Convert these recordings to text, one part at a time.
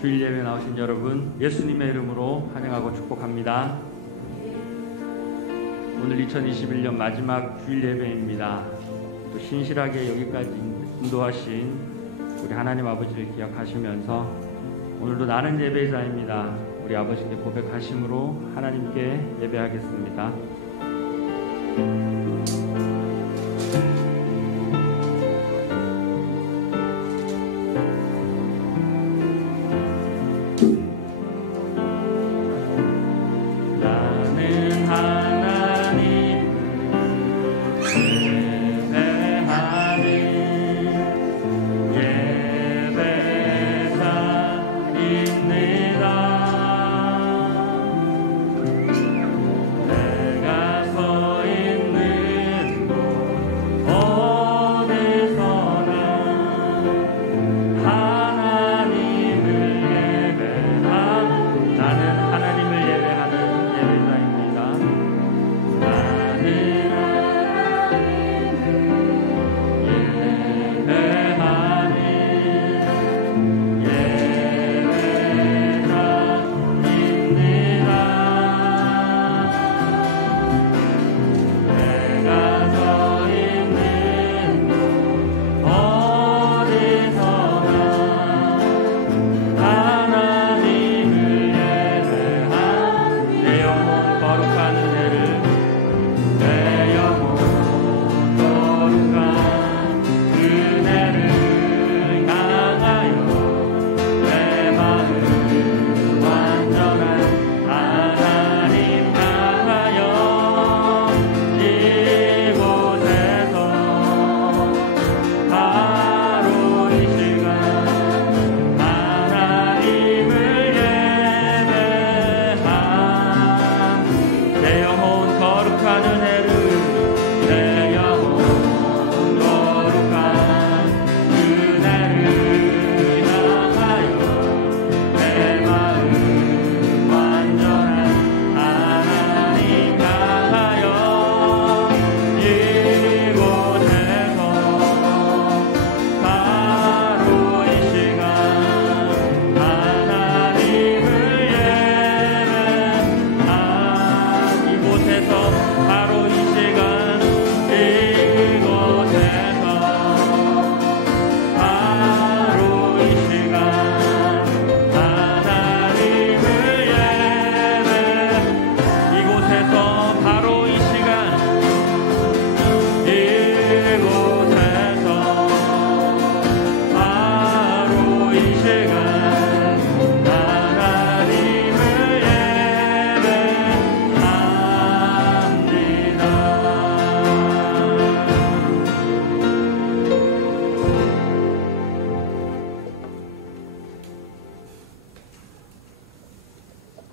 주일 예배 나오신 여러분, 예수님의 이름으로 환영하고 축복합니다. 오늘 2021년 마지막 주일 예배입니다. 또 신실하게 여기까지 인도하신 우리 하나님 아버지를 기억하시면서 오늘도 나는 예배자입니다. 우리 아버지께 고백하심으로 하나님께 예배하겠습니다.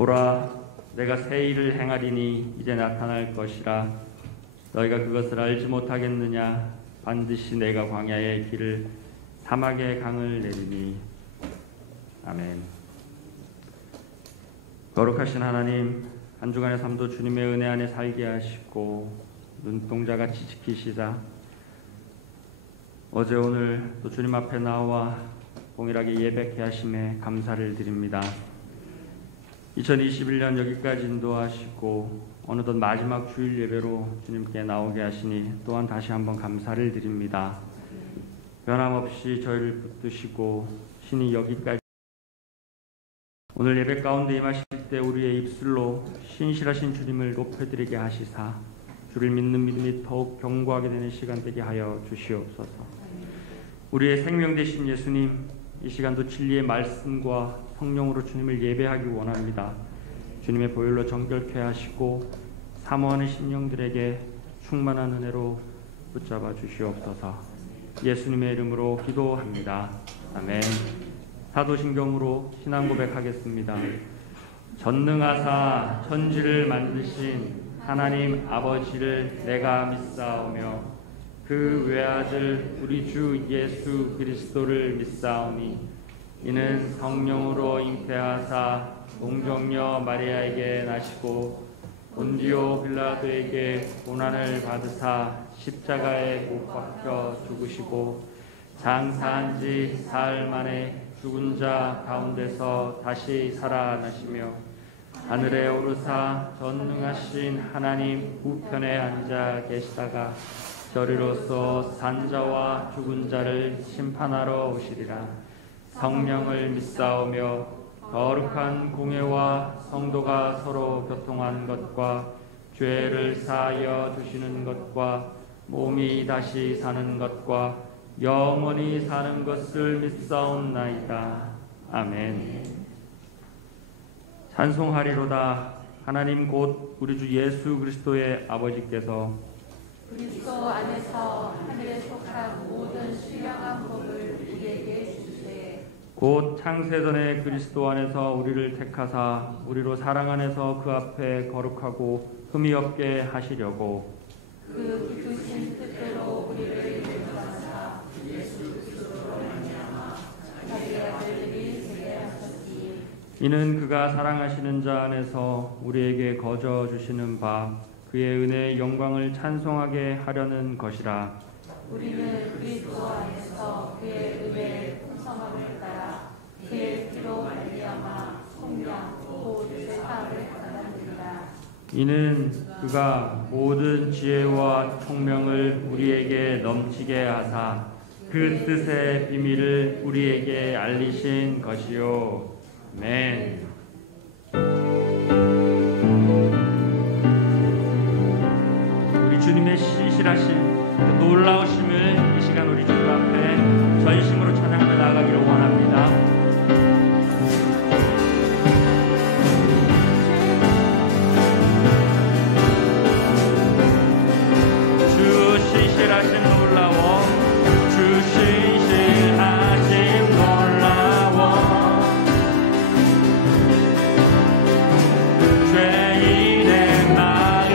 보라, 내가 새 일을 행하리니 이제 나타날 것이라. 너희가 그것을 알지 못하겠느냐? 반드시 내가 광야의 길을 사막의 강을 내리니. 아멘. 거룩하신 하나님, 한 주간의 삶도 주님의 은혜 안에 살게 하시고 눈동자같이 지키시자 어제 오늘 또 주님 앞에 나와 동일하게 예배케 하심에 감사를 드립니다. 2021년 여기까지 인도하시고 어느덧 마지막 주일 예배로 주님께 나오게 하시니 또한 다시 한번 감사를 드립니다. 변함없이 저희를 붙드시고 신이 여기까지 오늘 예배 가운데 임하실 때 우리의 입술로 신실하신 주님을 높여드리게 하시사 주를 믿는 믿음이 더욱 견고하게 되는 시간 되게 하여 주시옵소서. 우리의 생명 되신 예수님, 이 시간도 진리의 말씀과 성령으로 주님을 예배하기 원합니다. 주님의 보혈로 정결케 하시고 사모하는 심령들에게 충만한 은혜로 붙잡아 주시옵소서. 예수님의 이름으로 기도합니다. 아멘. 사도신경으로 신앙 고백하겠습니다. 전능하사 천지를 만드신 하나님 아버지를 내가 믿사오며 그 외아들 우리 주 예수 그리스도를 믿사오니 이는 성령으로 잉태하사 동정녀 마리아에게 나시고 본디오 빌라도에게 고난을 받으사 십자가에 못 박혀 죽으시고 장사한 지 사흘 만에 죽은 자 가운데서 다시 살아나시며 하늘에 오르사 전능하신 하나님 우편에 앉아 계시다가 저리로서 산자와 죽은 자를 심판하러 오시리라. 성령을 믿사오며 거룩한 공회와 성도가 서로 교통한 것과 죄를 사하여 주시는 것과 몸이 다시 사는 것과 영원히 사는 것을 믿사옵나이다. 아멘. 찬송하리로다. 하나님 곧 우리 주 예수 그리스도의 아버지께서 그리스도 안에서 하늘에 속한 모든 신령한 법을 우리에게 주시되 곧 창세전에 그리스도 안에서 우리를 택하사 우리로 사랑 안에서 그 앞에 거룩하고 흠이 없게 하시려고 그 기쁘신 뜻대로 우리를 인도하사 예수 그리스도로 말미암아 자기의 아들들이 되게 하셨으니 이는 그가 사랑하시는 자 안에서 우리에게 거저 주시는 바 그의 은혜의 영광을 찬송하게 하려는 것이라. 우리는 그리스도 안에서 그의 은혜의 풍성함을 따라 그의 피로 말미암아 속량 곧 사함을 받았느니라. 이는 그가 모든 지혜와 총명을 우리에게 넘치게 하사 그 뜻의 비밀을 우리에게 알리신 것이요. 아멘. 우리 주님의 신실하신 그 놀라우심을 이 시간 우리 주님 앞에 전심으로 찬양하며 나아가기를 원합니다. 주 신실하신 놀라워 주 신실하신 놀라워 죄인의 마음을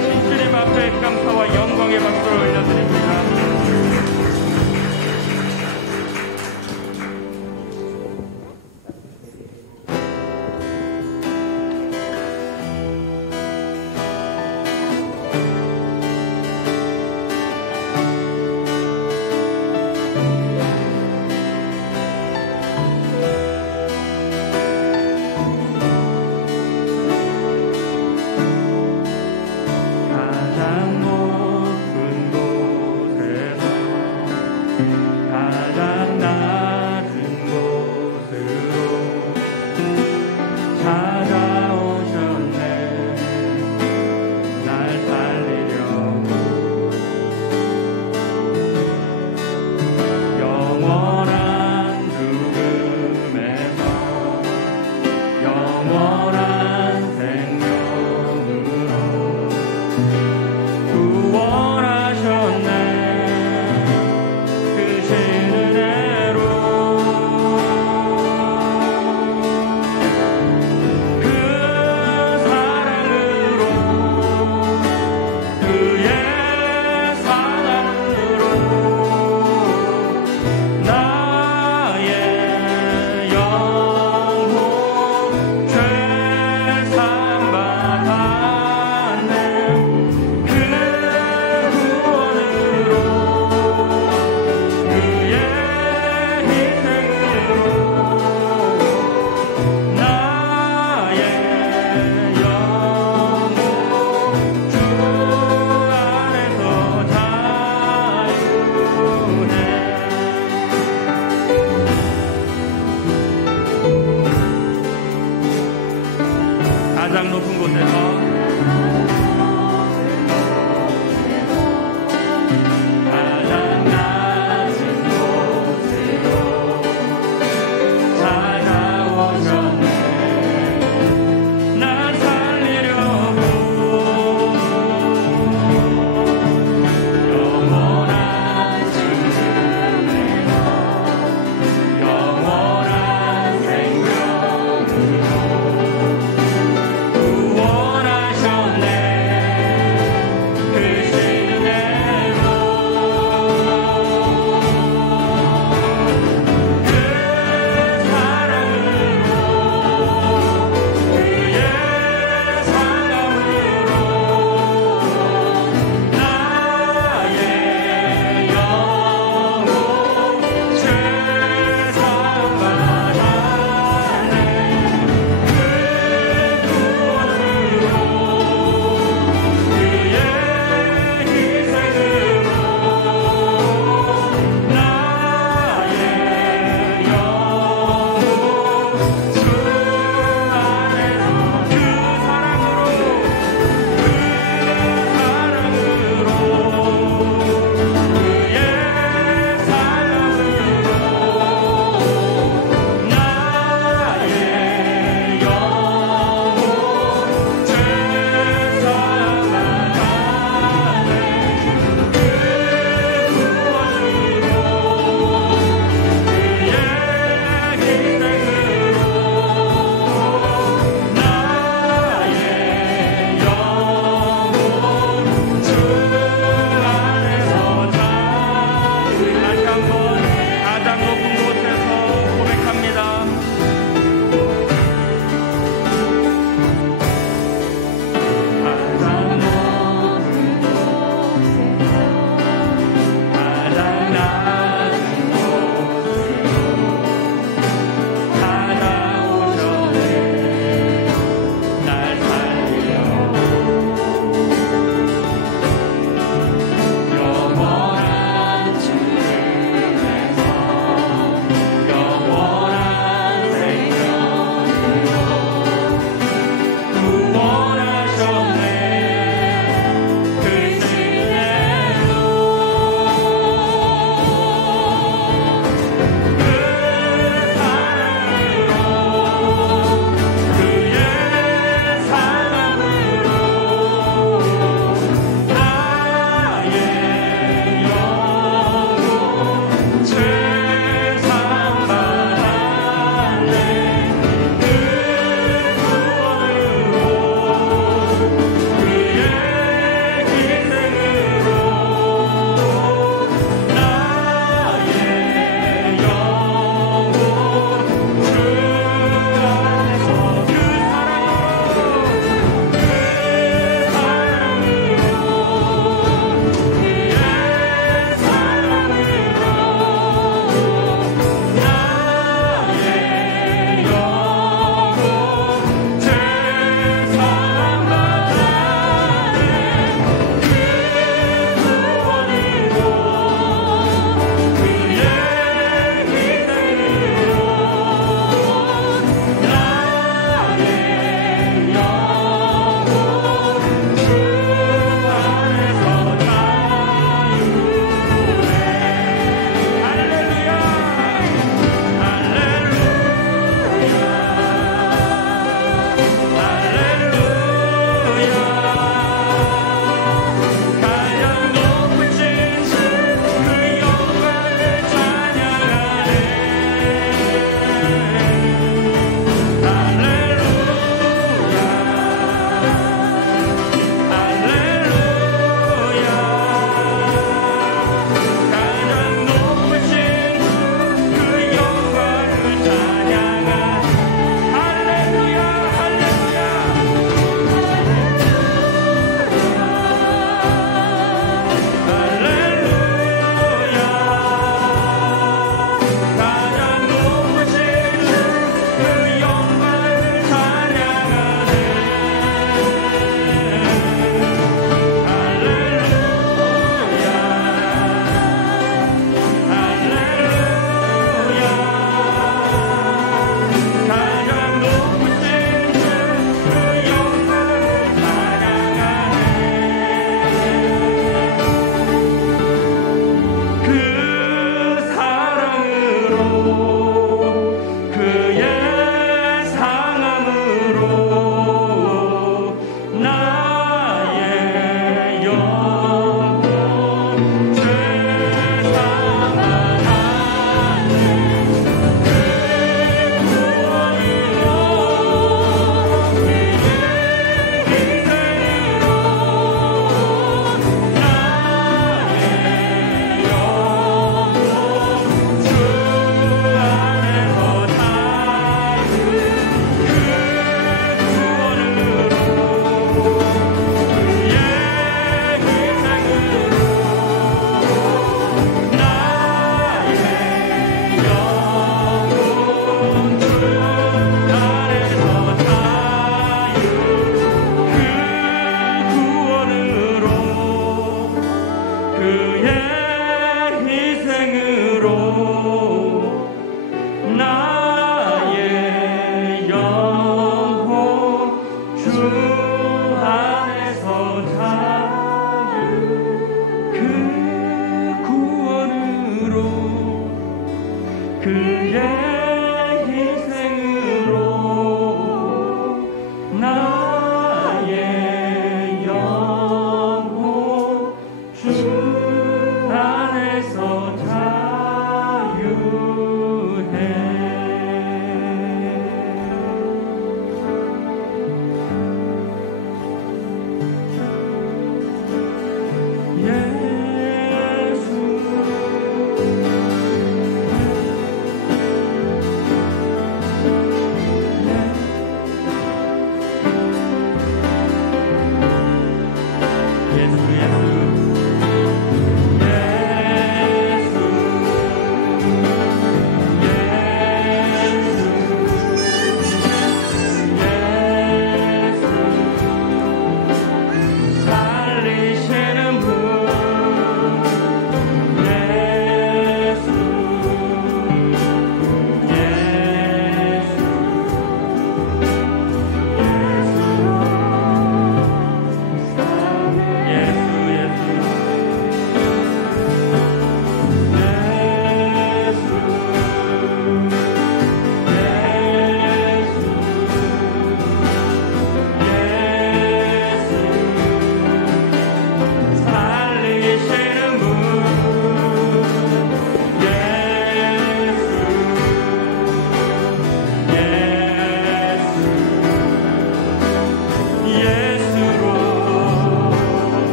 살아계신 주님 앞에 감사와 영광의 박수를 올려드립니다. 가장 높은 곳에서 가장 낮은 곳으로 찾아오셨네. 날 살리려고 영원한 죽음에서 영원한 생명으로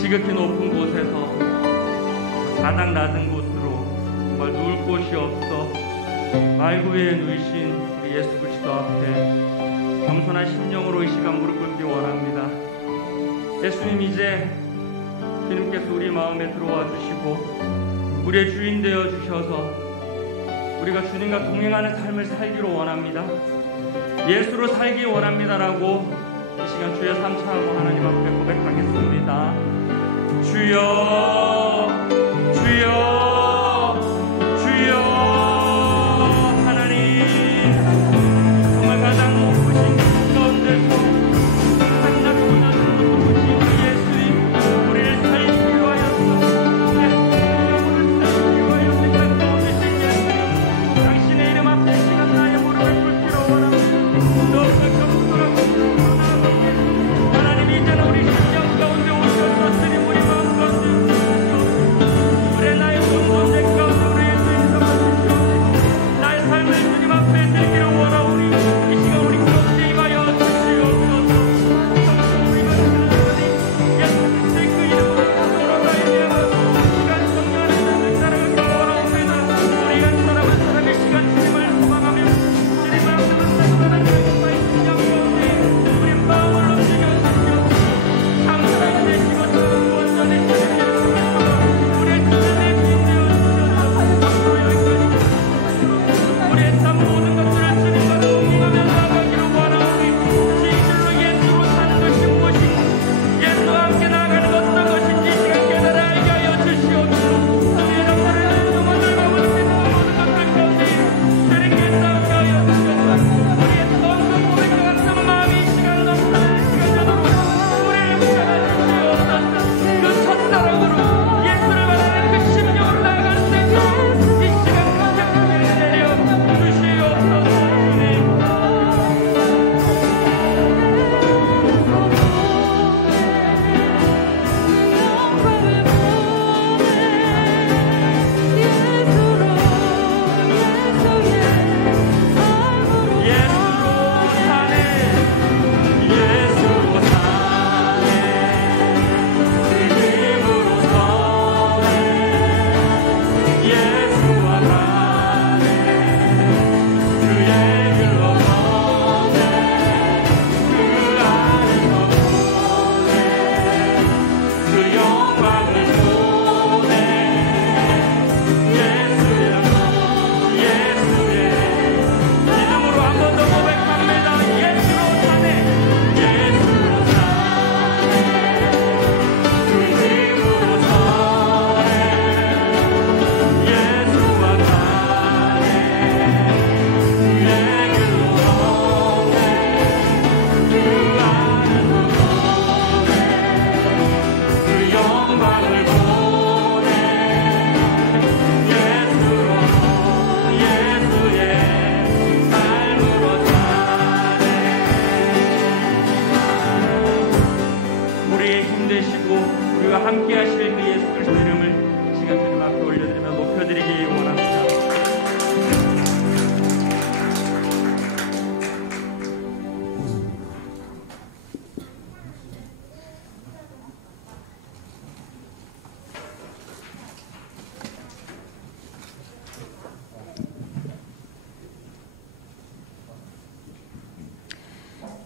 지극히 높은 곳에서 가장 낮은 곳으로 정말 누울 곳이 없어 말구 위에 누이신 우리 예수 그리스도 앞에 겸손한 심령으로 이 시간 무릎 꿇기 원합니다. 예수님, 이제 주님께서 우리 마음에 들어와 주시고 우리의 주인 되어 주셔서 우리가 주님과 동행하는 삶을 살기로 원합니다. 예수로 살기 원합니다라고 이 시간 주여 삼차하고 하나님 앞에 고백하겠습니다. 주여, 주여, 주여. 하나님, 정말 가장 높으신 가운데서 가장 높으신 예수님, 우리를 살기 위하여서 영혼을 살기 위하여서 그 가운데 계신 예수님, 당신의 이름 앞에 이 시간 나의 무릎을 꿇기로 원합니다. 너무 겸손하고 겸손하게 하나님, 이제는 우리 심령 가운데 오셔서 주님 우리 마음 가운데 오셔서 그래 나의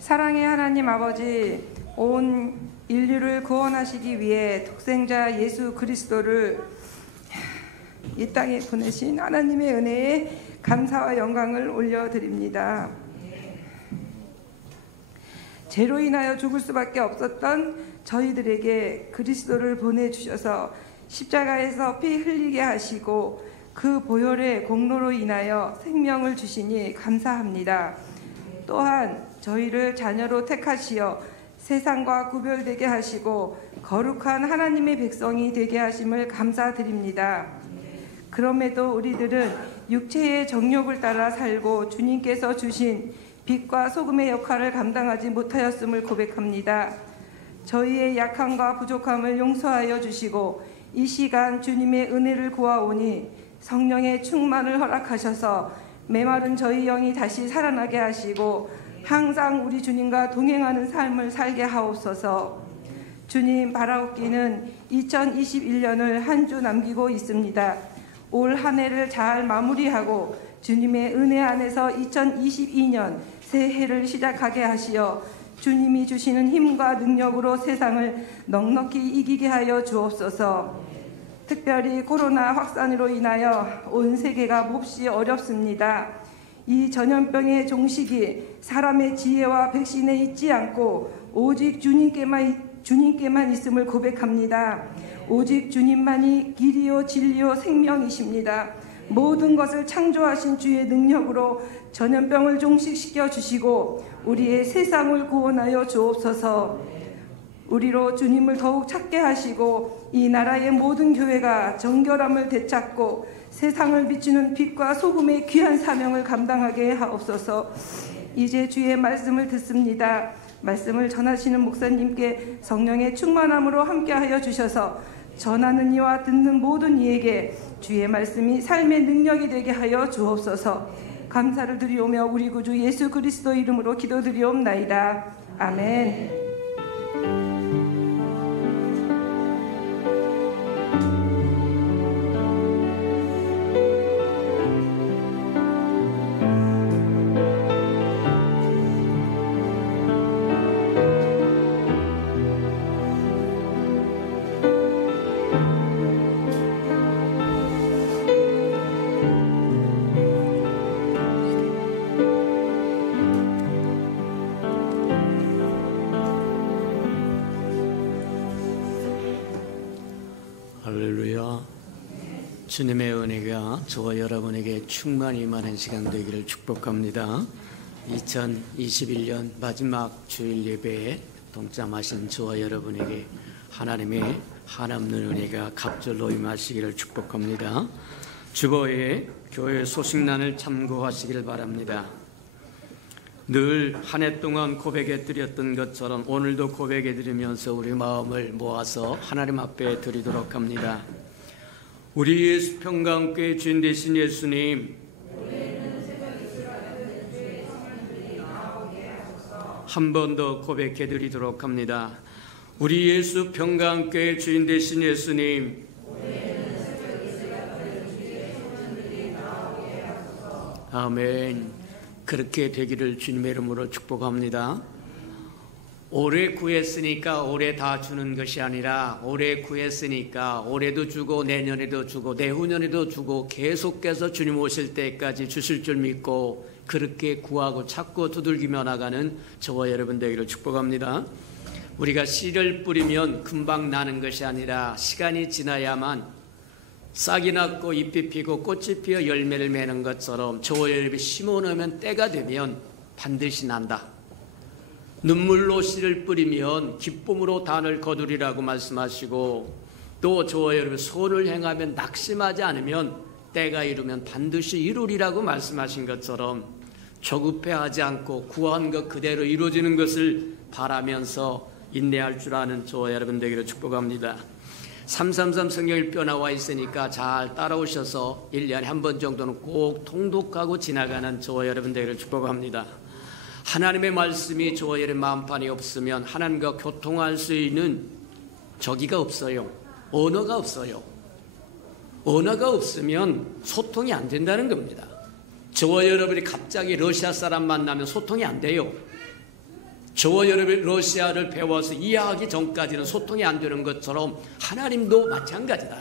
사랑의 하나님 아버지, 온 인류를 구원하시기 위해 독생자 예수 그리스도를 이 땅에 보내신 하나님의 은혜에 감사와 영광을 올려드립니다. 죄로 인하여 죽을 수밖에 없었던 저희들에게 그리스도를 보내주셔서 십자가에서 피 흘리게 하시고 그 보혈의 공로로 인하여 생명을 주시니 감사합니다. 또한 저희를 자녀로 택하시어 세상과 구별되게 하시고 거룩한 하나님의 백성이 되게 하심을 감사드립니다. 그럼에도 우리들은 육체의 정욕을 따라 살고 주님께서 주신 빛과 소금의 역할을 감당하지 못하였음을 고백합니다. 저희의 약함과 부족함을 용서하여 주시고 이 시간 주님의 은혜를 구하오니 성령의 충만을 허락하셔서 메마른 저희 영이 다시 살아나게 하시고 항상 우리 주님과 동행하는 삶을 살게 하옵소서. 주님, 바라옵기는 2021년을 한 주 남기고 있습니다. 올 한 해를 잘 마무리하고 주님의 은혜 안에서 2022년 새해를 시작하게 하시어 주님이 주시는 힘과 능력으로 세상을 넉넉히 이기게 하여 주옵소서. 특별히 코로나 확산으로 인하여 온 세계가 몹시 어렵습니다. 이 전염병의 종식이 사람의 지혜와 백신에 있지 않고 오직 주님께만 있음을 고백합니다. 오직 주님만이 길이요 진리요 생명이십니다. 모든 것을 창조하신 주의 능력으로 전염병을 종식시켜 주시고 우리의 세상을 구원하여 주옵소서. 우리로 주님을 더욱 찾게 하시고 이 나라의 모든 교회가 정결함을 되찾고 세상을 비추는 빛과 소금의 귀한 사명을 감당하게 하옵소서. 이제 주의 말씀을 듣습니다. 말씀을 전하시는 목사님께 성령의 충만함으로 함께하여 주셔서 전하는 이와 듣는 모든 이에게 주의 말씀이 삶의 능력이 되게 하여 주옵소서. 감사를 드리오며 우리 구주 예수 그리스도 이름으로 기도드리옵나이다. 아멘. 할렐루야. 주님의 은혜가 저와 여러분에게 충만히 임하는 시간 되기를 축복합니다. 2021년 마지막 주일 예배에 동참하신 저와 여러분에게 하나님의 한없는 은혜가 갑절로 임하시기를 축복합니다. 주보에 교회 소식란을 참고하시길 바랍니다. 늘 한 해 동안 고백해 드렸던 것처럼 오늘도 고백해 드리면서 우리 마음을 모아서 하나님 앞에 드리도록 합니다. 우리 예수 평강교회 주인 되신 예수님, 한 번 더 고백해 드리도록 합니다. 우리 예수 평강교회 주인 되신 예수님, 아멘. 그렇게 되기를 주님의 이름으로 축복합니다. 올해 구했으니까 올해 다 주는 것이 아니라 올해 구했으니까 올해도 주고 내년에도 주고 내후년에도 주고 계속해서 주님 오실 때까지 주실 줄 믿고 그렇게 구하고 찾고 두들기며 나가는 저와 여러분 되기를 축복합니다. 우리가 씨를 뿌리면 금방 나는 것이 아니라 시간이 지나야만 싹이 났고 잎이 피고 꽃이 피어 열매를 맺는 것처럼 저와 여러분이 심어놓으면 때가 되면 반드시 난다. 눈물로 씨를 뿌리면 기쁨으로 단을 거두리라고 말씀하시고 또 저와 여러분 선을 행하면 낙심하지 않으면 때가 이르면 반드시 이루리라고 말씀하신 것처럼 조급해하지 않고 구한 것 그대로 이루어지는 것을 바라면서 인내할 줄 아는 저와 여러분 되기를 축복합니다. 333 성경일표 나와 있으니까 잘 따라오셔서 1년에 한 번 정도는 꼭 통독하고 지나가는 저와 여러분 되기를 축복합니다. 하나님의 말씀이 저와 여러분 마음판이 없으면 하나님과 교통할 수 있는 저기가 없어요. 언어가 없어요. 언어가 없으면 소통이 안 된다는 겁니다. 저와 여러분이 갑자기 러시아 사람 만나면 소통이 안 돼요. 저와 여러분이 러시아를 배워서 이해하기 전까지는 소통이 안 되는 것처럼 하나님도 마찬가지다.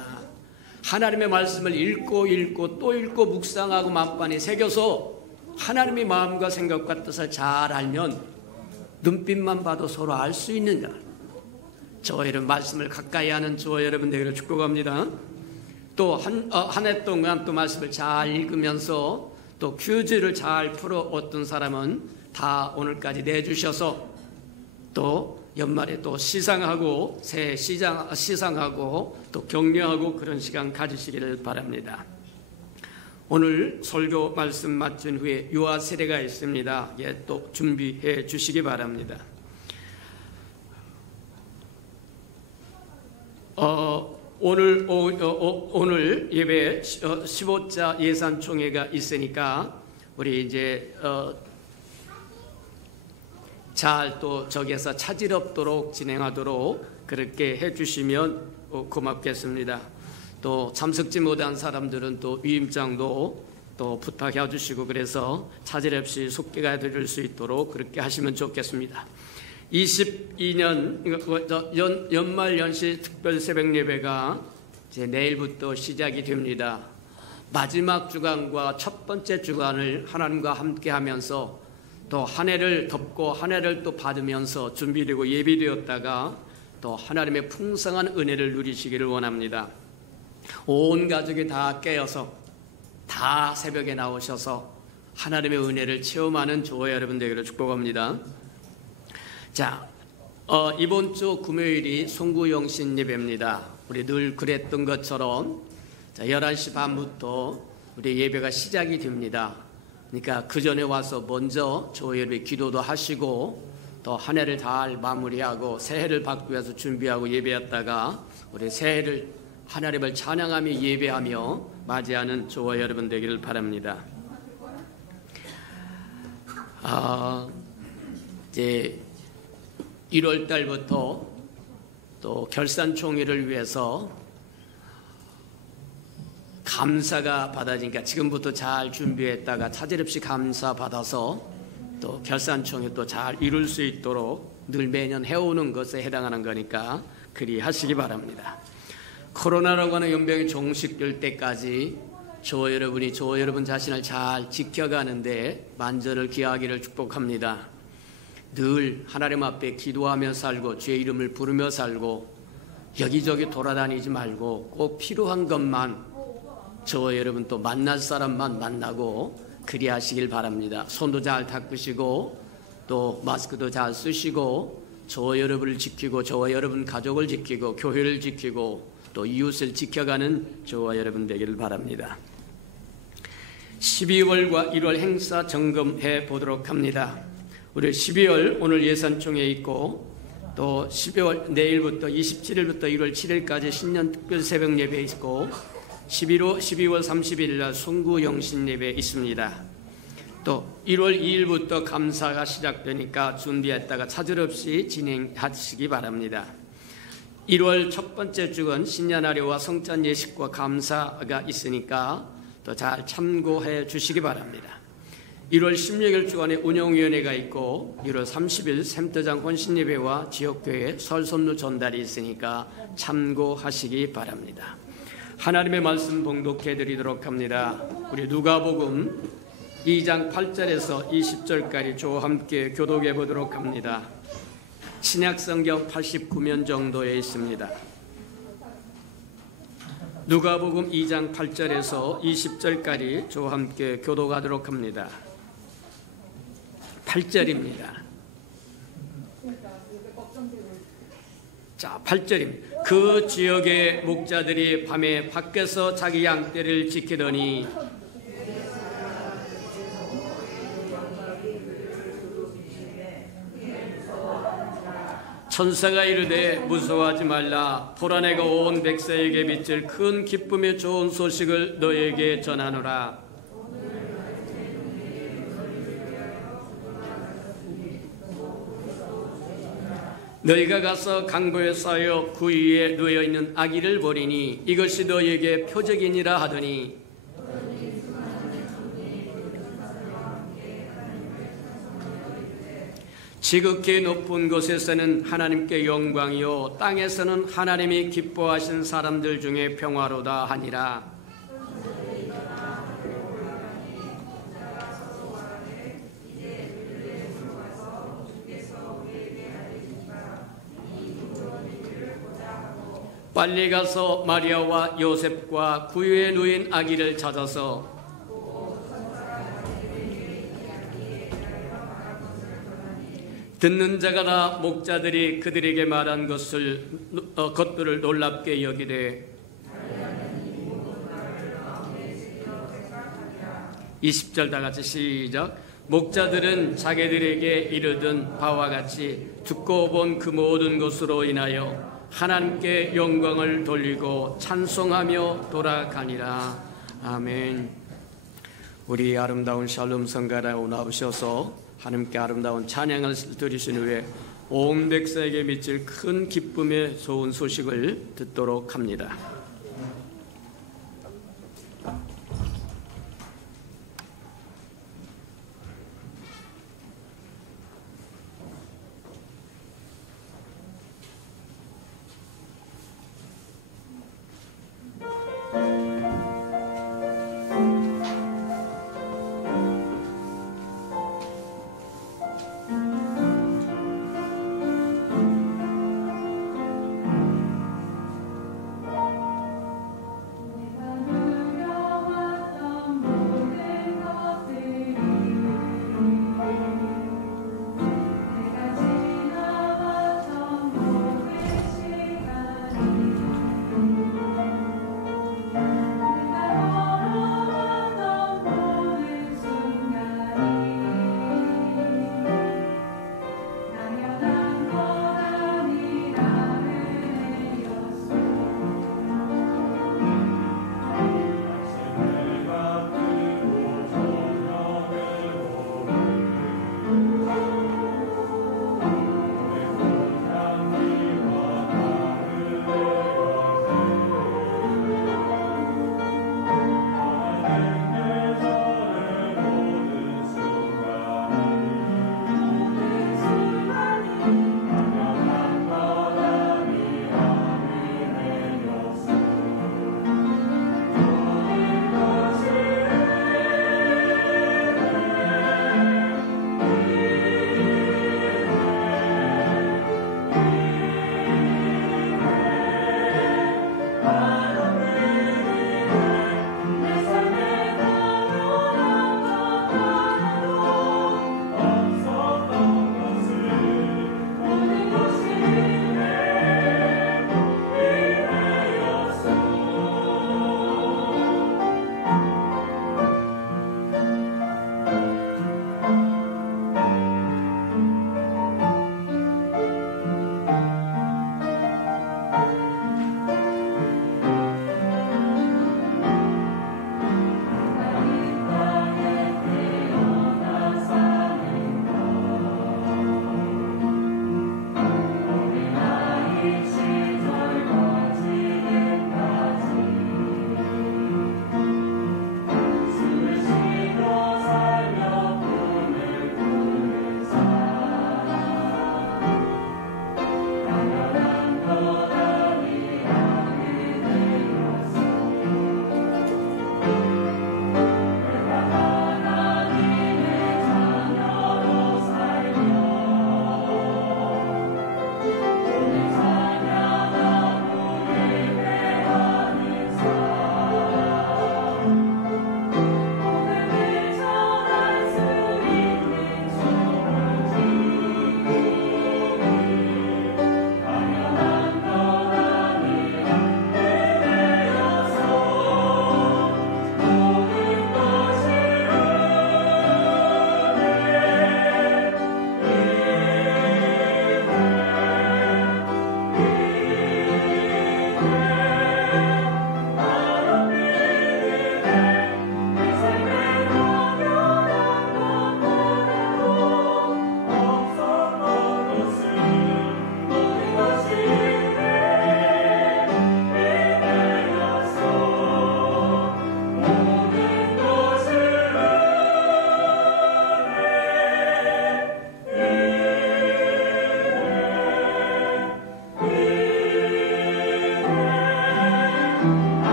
하나님의 말씀을 읽고 또 읽고 묵상하고 만반에 새겨서 하나님의 마음과 생각과 뜻을 잘 알면 눈빛만 봐도 서로 알 수 있느냐. 저와 여러분 말씀을 가까이 하는 저와 여러분 되기를 축복합니다. 또 한 해 동안 또 말씀을 잘 읽으면서 또 퀴즈를 잘 풀어 어떤 사람은 다 오늘까지 내주셔서 또 연말에 또 시상하고 새해 시상하고 또 격려하고 그런 시간 가지시기를 바랍니다. 오늘 설교 말씀 마친 후에 유아 세례가 있습니다. 예, 또 준비해 주시기 바랍니다. 오늘 예배 15자 예산총회가 있으니까 우리 이제 잘 또 저기에서 차질 없도록 진행하도록 그렇게 해주시면 고맙겠습니다. 또 참석지 못한 사람들은 또 위임장도 또 부탁해 주시고 그래서 차질 없이 속기가 드릴 수 있도록 그렇게 하시면 좋겠습니다. 22년 연말 연시 특별 새벽 예배가 이제 내일부터 시작이 됩니다. 마지막 주간과 첫 번째 주간을 하나님과 함께 하면서 또 한 해를 덮고 한 해를 또 받으면서 준비되고 예비되었다가 또 하나님의 풍성한 은혜를 누리시기를 원합니다. 온 가족이 다 깨어서 다 새벽에 나오셔서 하나님의 은혜를 체험하는 저와 여러분 되기를 축복합니다. 자, 이번 주 금요일이 송구영신 예배입니다. 우리 늘 그랬던 것처럼 11시 반부터 우리 예배가 시작이 됩니다. 그러니까 그 전에 와서 먼저 저와 여러분이 기도도 하시고 또 한 해를 잘 마무리하고 새해를 받기 위해서 준비하고 예배했다가 우리 새해를 하나님을 찬양하며 예배하며 맞이하는 저와 여러분 되기를 바랍니다. 이제 1월 달부터 또 결산총회를 위해서 감사가 받아지니까 지금부터 잘 준비했다가 차질 없이 감사 받아서 또 결산총회 또 잘 이룰 수 있도록 늘 매년 해오는 것에 해당하는 거니까 그리 하시기 바랍니다. 코로나라고 하는 연병이 종식될 때까지 저와 여러분 자신을 잘 지켜가는데 만전을 기하기를 축복합니다. 늘 하나님 앞에 기도하며 살고 주의 이름을 부르며 살고 여기저기 돌아다니지 말고 꼭 필요한 것만 저와 여러분 또 만날 사람만 만나고 그리하시길 바랍니다. 손도 잘 닦으시고 또 마스크도 잘 쓰시고 저와 여러분을 지키고 저와 여러분 가족을 지키고 교회를 지키고 또 이웃을 지켜가는 저와 여러분 되기를 바랍니다. 12월과 1월 행사 점검해 보도록 합니다. 우리 12월 오늘 예산총회 있고 또 12월 내일부터 27일부터 1월 7일까지 신년 특별 새벽 예배 있고 12월 30일 날 송구 영신 예배 있습니다. 또 1월 2일부터 감사가 시작되니까 준비했다가 차질 없이 진행하시기 바랍니다. 1월 첫 번째 주간 신년하례와 성찬 예식과 감사가 있으니까 또 잘 참고해 주시기 바랍니다. 1월 16일 주간에 운영위원회가 있고 1월 30일 샘터장 혼신예배와 지역교회 설 선물 전달이 있으니까 참고하시기 바랍니다. 하나님의 말씀 봉독해 드리도록 합니다. 우리 누가복음 2장 8절에서 20절까지 저와 함께 교독해 보도록 합니다. 신약성경 89면 정도에 있습니다. 누가복음 2장 8절에서 20절까지 저와 함께 교독하도록 합니다. 8절입니다. 자, 8절입니다. 그 지역의 목자들이 밤에 밖에서 자기 양떼를 지키더니 천사가 이르되 무서워하지 말라. 보라 내가 온 백성에게 비칠 큰 기쁨의 좋은 소식을 너에게 전하노라. 너희가 가서 강보에 쌓여 그 위에 놓여있는 아기를 보리니 이것이 너희에게 표적이니라 하더니 지극히 높은 곳에서는 하나님께 영광이요 땅에서는 하나님이 기뻐하신 사람들 중에 평화로다 하니라. 빨리 가서 마리아와 요셉과 구유에 누인 아기를 찾아서 듣는 자가 다 목자들이 그들에게 말한 것들을 놀랍게 여기되 20절 다 같이 시작. 목자들은 자기들에게 이르던 바와 같이 듣고 본 그 모든 것으로 인하여 하나님께 영광을 돌리고 찬송하며 돌아가니라. 아멘. 우리 아름다운 샬롬 성가에 나오셔서 하나님께 아름다운 찬양을 드리신 후에 온 백성에게 미칠 큰 기쁨의 좋은 소식을 듣도록 합니다.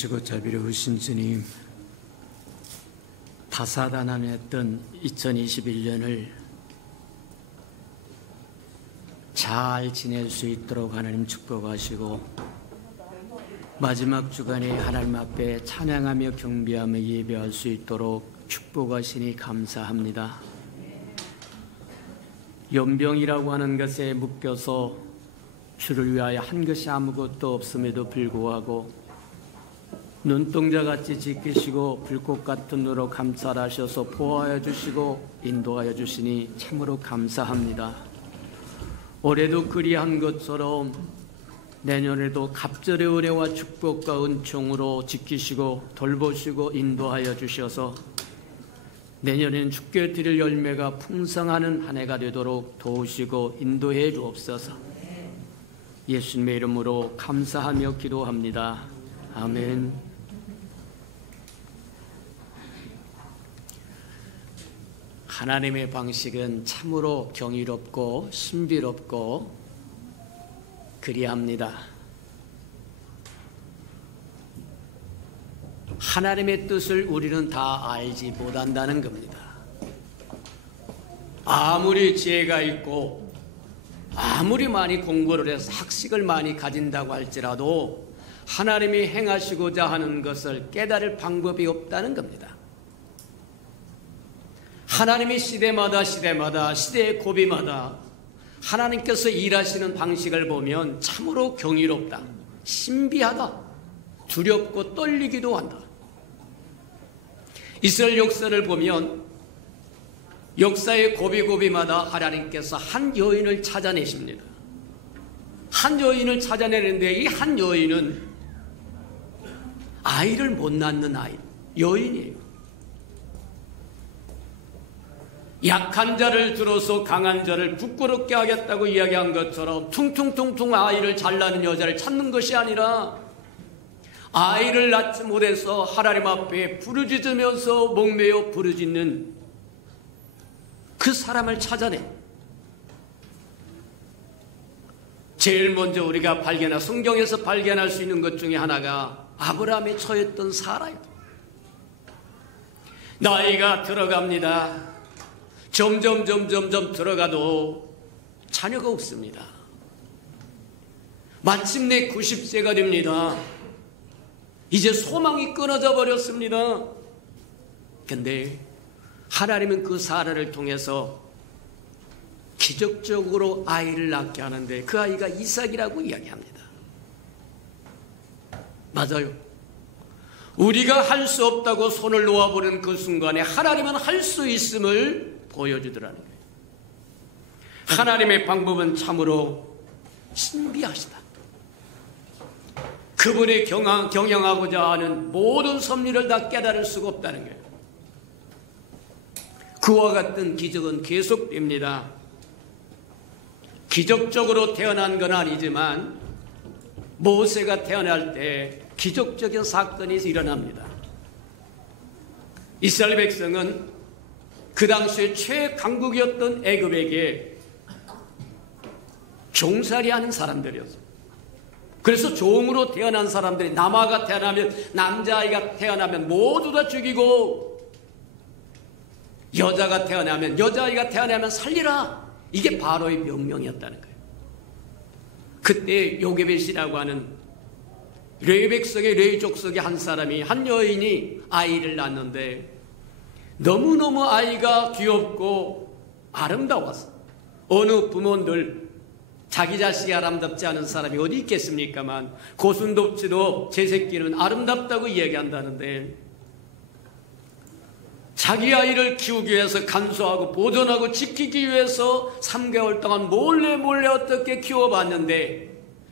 선하시고 자비로우신 주님, 다사다난했던 2021년을 잘 지낼 수 있도록 하나님 축복하시고, 마지막 주간에 하나님 앞에 찬양하며 경배하며 예배할 수 있도록 축복하시니 감사합니다. 연병이라고 하는 것에 묶여서 주를 위하여 한 것이 아무것도 없음에도 불구하고 눈동자같이 지키시고 불꽃 같은 눈으로 감찰하셔서 보호하여 주시고 인도하여 주시니 참으로 감사합니다. 올해도 그리한 것처럼 내년에도 갑절의 은혜와 축복과 은총으로 지키시고 돌보시고 인도하여 주셔서 내년에는 주께 드릴 열매가 풍성하는 한 해가 되도록 도우시고 인도해 주옵소서. 예수님의 이름으로 감사하며 기도합니다. 아멘. 하나님의 방식은 참으로 경이롭고 신비롭고 그리합니다. 하나님의 뜻을 우리는 다 알지 못한다는 겁니다. 아무리 지혜가 있고 아무리 많이 공부를 해서 학식을 많이 가진다고 할지라도 하나님이 행하시고자 하는 것을 깨달을 방법이 없다는 겁니다. 하나님이 시대마다 시대의 고비마다 하나님께서 일하시는 방식을 보면 참으로 경이롭다, 신비하다, 두렵고 떨리기도 한다. 이스라엘 역사를 보면 역사의 고비고비마다 하나님께서 한 여인을 찾아내십니다. 한 여인을 찾아내는데 이 한 여인은 아이를 못 낳는 여인이에요. 약한 자를 들어서 강한 자를 부끄럽게 하겠다고 이야기한 것처럼 퉁퉁퉁퉁 아이를 잘 낳는 여자를 찾는 것이 아니라 아이를 낳지 못해서 하나님 앞에 부르짖으면서 목매어 부르짖는 그 사람을 찾아내. 제일 먼저 우리가 성경에서 발견할 수 있는 것 중에 하나가 아브라함에 처했던 사라입니다. 나이가 들어갑니다. 점점 들어가도 자녀가 없습니다. 마침내 90세가 됩니다. 이제 소망이 끊어져 버렸습니다. 근데 하나님은 그 사라를 통해서 기적적으로 아이를 낳게 하는데 그 아이가 이삭이라고 이야기합니다. 맞아요. 우리가 할 수 없다고 손을 놓아버리는 그 순간에 하나님은 할 수 있음을 보여주더라는 거예요. 하나님의 방법은 참으로 신비하시다. 그분이 경영하고자 하는 모든 섭리를 다 깨달을 수가 없다는 거예요. 그와 같은 기적은 계속됩니다. 기적적으로 태어난 건 아니지만 모세가 태어날 때 기적적인 사건이 일어납니다. 이스라엘 백성은 그 당시에 최강국이었던 애굽에게 종살이하는 사람들이었어요. 그래서 종으로 태어난 사람들이 남아가 태어나면, 남자아이가 태어나면 모두 다 죽이고, 여자아이가 태어나면 살리라. 이게 바로의 명령이었다는 거예요. 그때 요게벳이라고 하는 레위 백성의 레위 족속의 한 여인이 아이를 낳았는데 너무너무 아이가 귀엽고 아름다웠어. 어느 부모들 자기 자식이 아름답지 않은 사람이 어디 있겠습니까만 고순덥지도 제 새끼는 아름답다고 이야기한다는데 자기 아이를 키우기 위해서 간수하고 보존하고 지키기 위해서 3개월 동안 몰래 어떻게 키워봤는데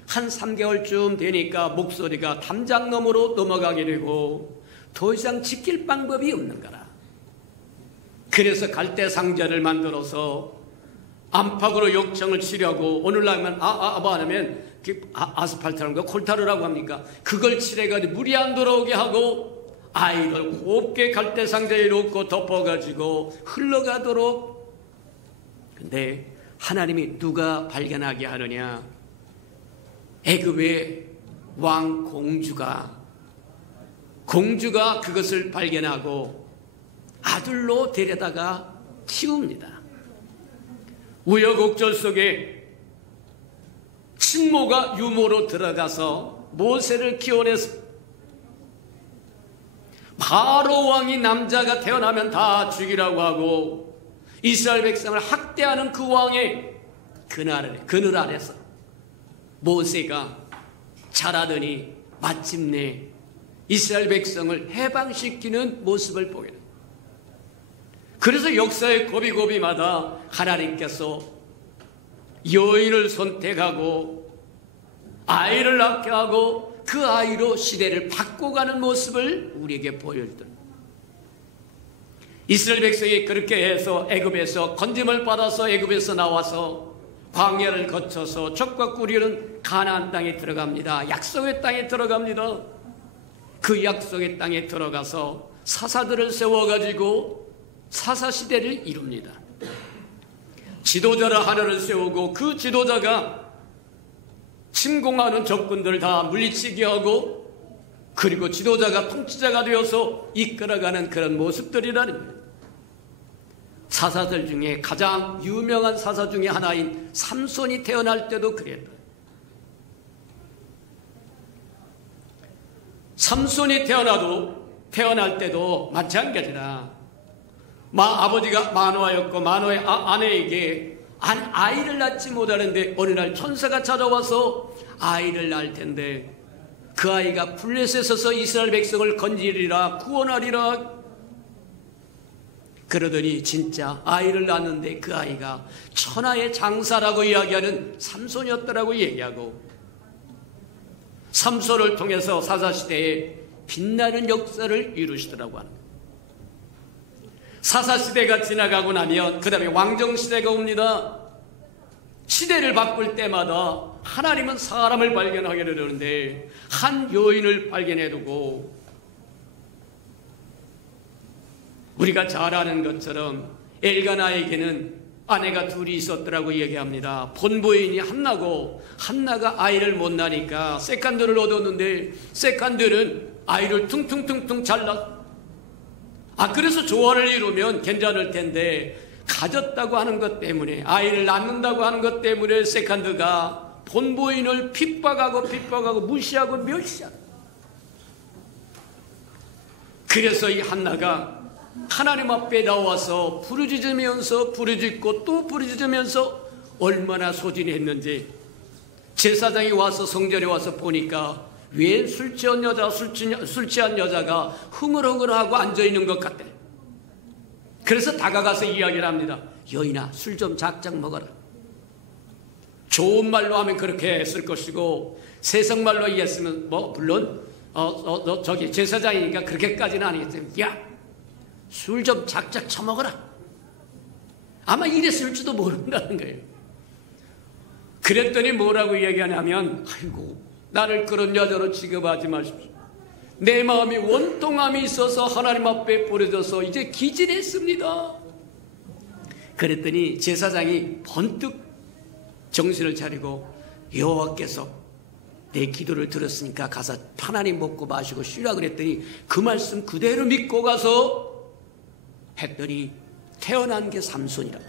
한 3개월쯤 되니까 목소리가 담장 너머로 넘어가게 되고 더 이상 지킬 방법이 없는 거라. 그래서 갈대 상자를 만들어서 안팎으로 욕정을 치려고 오늘날 하면 하면 아스팔트라는 거 콜타르라고 합니까? 그걸 칠해가지고 물이 안 들어오게 하고 아이를 곱게 갈대 상자에 놓고 덮어가지고 흘러가도록. 근데 하나님이 누가 발견하게 하느냐? 애굽의 왕 공주가 공주가 그것을 발견하고 아들로 데려다가 키웁니다. 우여곡절 속에 친모가 유모로 들어가서 모세를 키워내서 바로 왕이 남자가 태어나면 다 죽이라고 하고 이스라엘 백성을 학대하는 그 왕의 그늘 아래서 모세가 자라더니 마침내 이스라엘 백성을 해방시키는 모습을 보게 됩니다. 그래서 역사의 고비고비마다 하나님께서 여인을 선택하고 아이를 낳게 하고 그 아이로 시대를 바꿔가는 모습을 우리에게 보여주더라. 이스라엘 백성이 그렇게 해서 애굽에서 건짐을 받아서 애굽에서 나와서 광야를 거쳐서 젖과 꿀이 흐르는 가나안 땅에 들어갑니다. 약속의 땅에 들어갑니다. 그 약속의 땅에 들어가서 사사들을 세워가지고 사사시대를 이룹니다. 지도자를 하나를 세우고 그 지도자가 침공하는 적군들을 다 물리치게 하고 그리고 지도자가 통치자가 되어서 이끌어가는 그런 모습들이라는 거예요. 사사들 중에 가장 유명한 사사 중에 하나인 삼손이 태어날 때도 그랬다. 삼손이 태어날 때도 마찬가지다. 아버지가 마노아였고 마노아의 아내에게 아이를 낳지 못하는데 어느 날 천사가 찾아와서 아이를 낳을 텐데 그 아이가 블레셋에서 이스라엘 백성을 건지리라 구원하리라. 그러더니 진짜 아이를 낳았는데 그 아이가 천하의 장사라고 이야기하는 삼손이었더라고 얘기하고 삼손을 통해서 사사시대에 빛나는 역사를 이루시더라고 하는 거예요. 사사시대가 지나가고 나면 그 다음에 왕정시대가 옵니다. 시대를 바꿀 때마다 하나님은 사람을 발견하게 되는데 한 여인을 발견해두고 우리가 잘 아는 것처럼 엘가나에게는 아내가 둘이 있었더라고 얘기합니다. 본보인이 한나고 한나가 아이를 못 낳으니까 세칸들을 얻었는데 세칸들은 아이를 퉁퉁퉁퉁 잘랐. 그래서 조화를 이루면 괜찮을 텐데 가졌다고 하는 것 때문에 아이를 낳는다고 하는 것 때문에 세칸드가 본보인을 핍박하고 무시하고 멸시하고 그래서 이 한나가 하나님 앞에 나와서 부르짖으면서 부르짖고 또 부르짖으면서 얼마나 소진했는지 제사장이 와서 성전에 와서 보니까 왜 술 취한 여자가 흥얼흥얼하고 앉아있는 것 같대. 그래서 다가가서 이야기를 합니다. 여인아 술 좀 작작 먹어라. 좋은 말로 하면 그렇게 했을 것이고 세상 말로 이해했으면 물론 저기 제사장이니까 그렇게까지는 아니겠어요. 야 술 좀 작작 처먹어라. 아마 이랬을지도 모른다는 거예요. 그랬더니 뭐라고 이야기하냐면 아이고 나를 그런 여자로 취급하지 마십시오. 내 마음이 원통함이 있어서 하나님 앞에 부르져서 이제 기진했습니다. 그랬더니 제사장이 번뜩 정신을 차리고 여호와께서 내 기도를 들었으니까 가서 편안히 먹고 마시고 쉬라 그랬더니 그 말씀 그대로 믿고 가서 했더니 태어난 게 삼손이라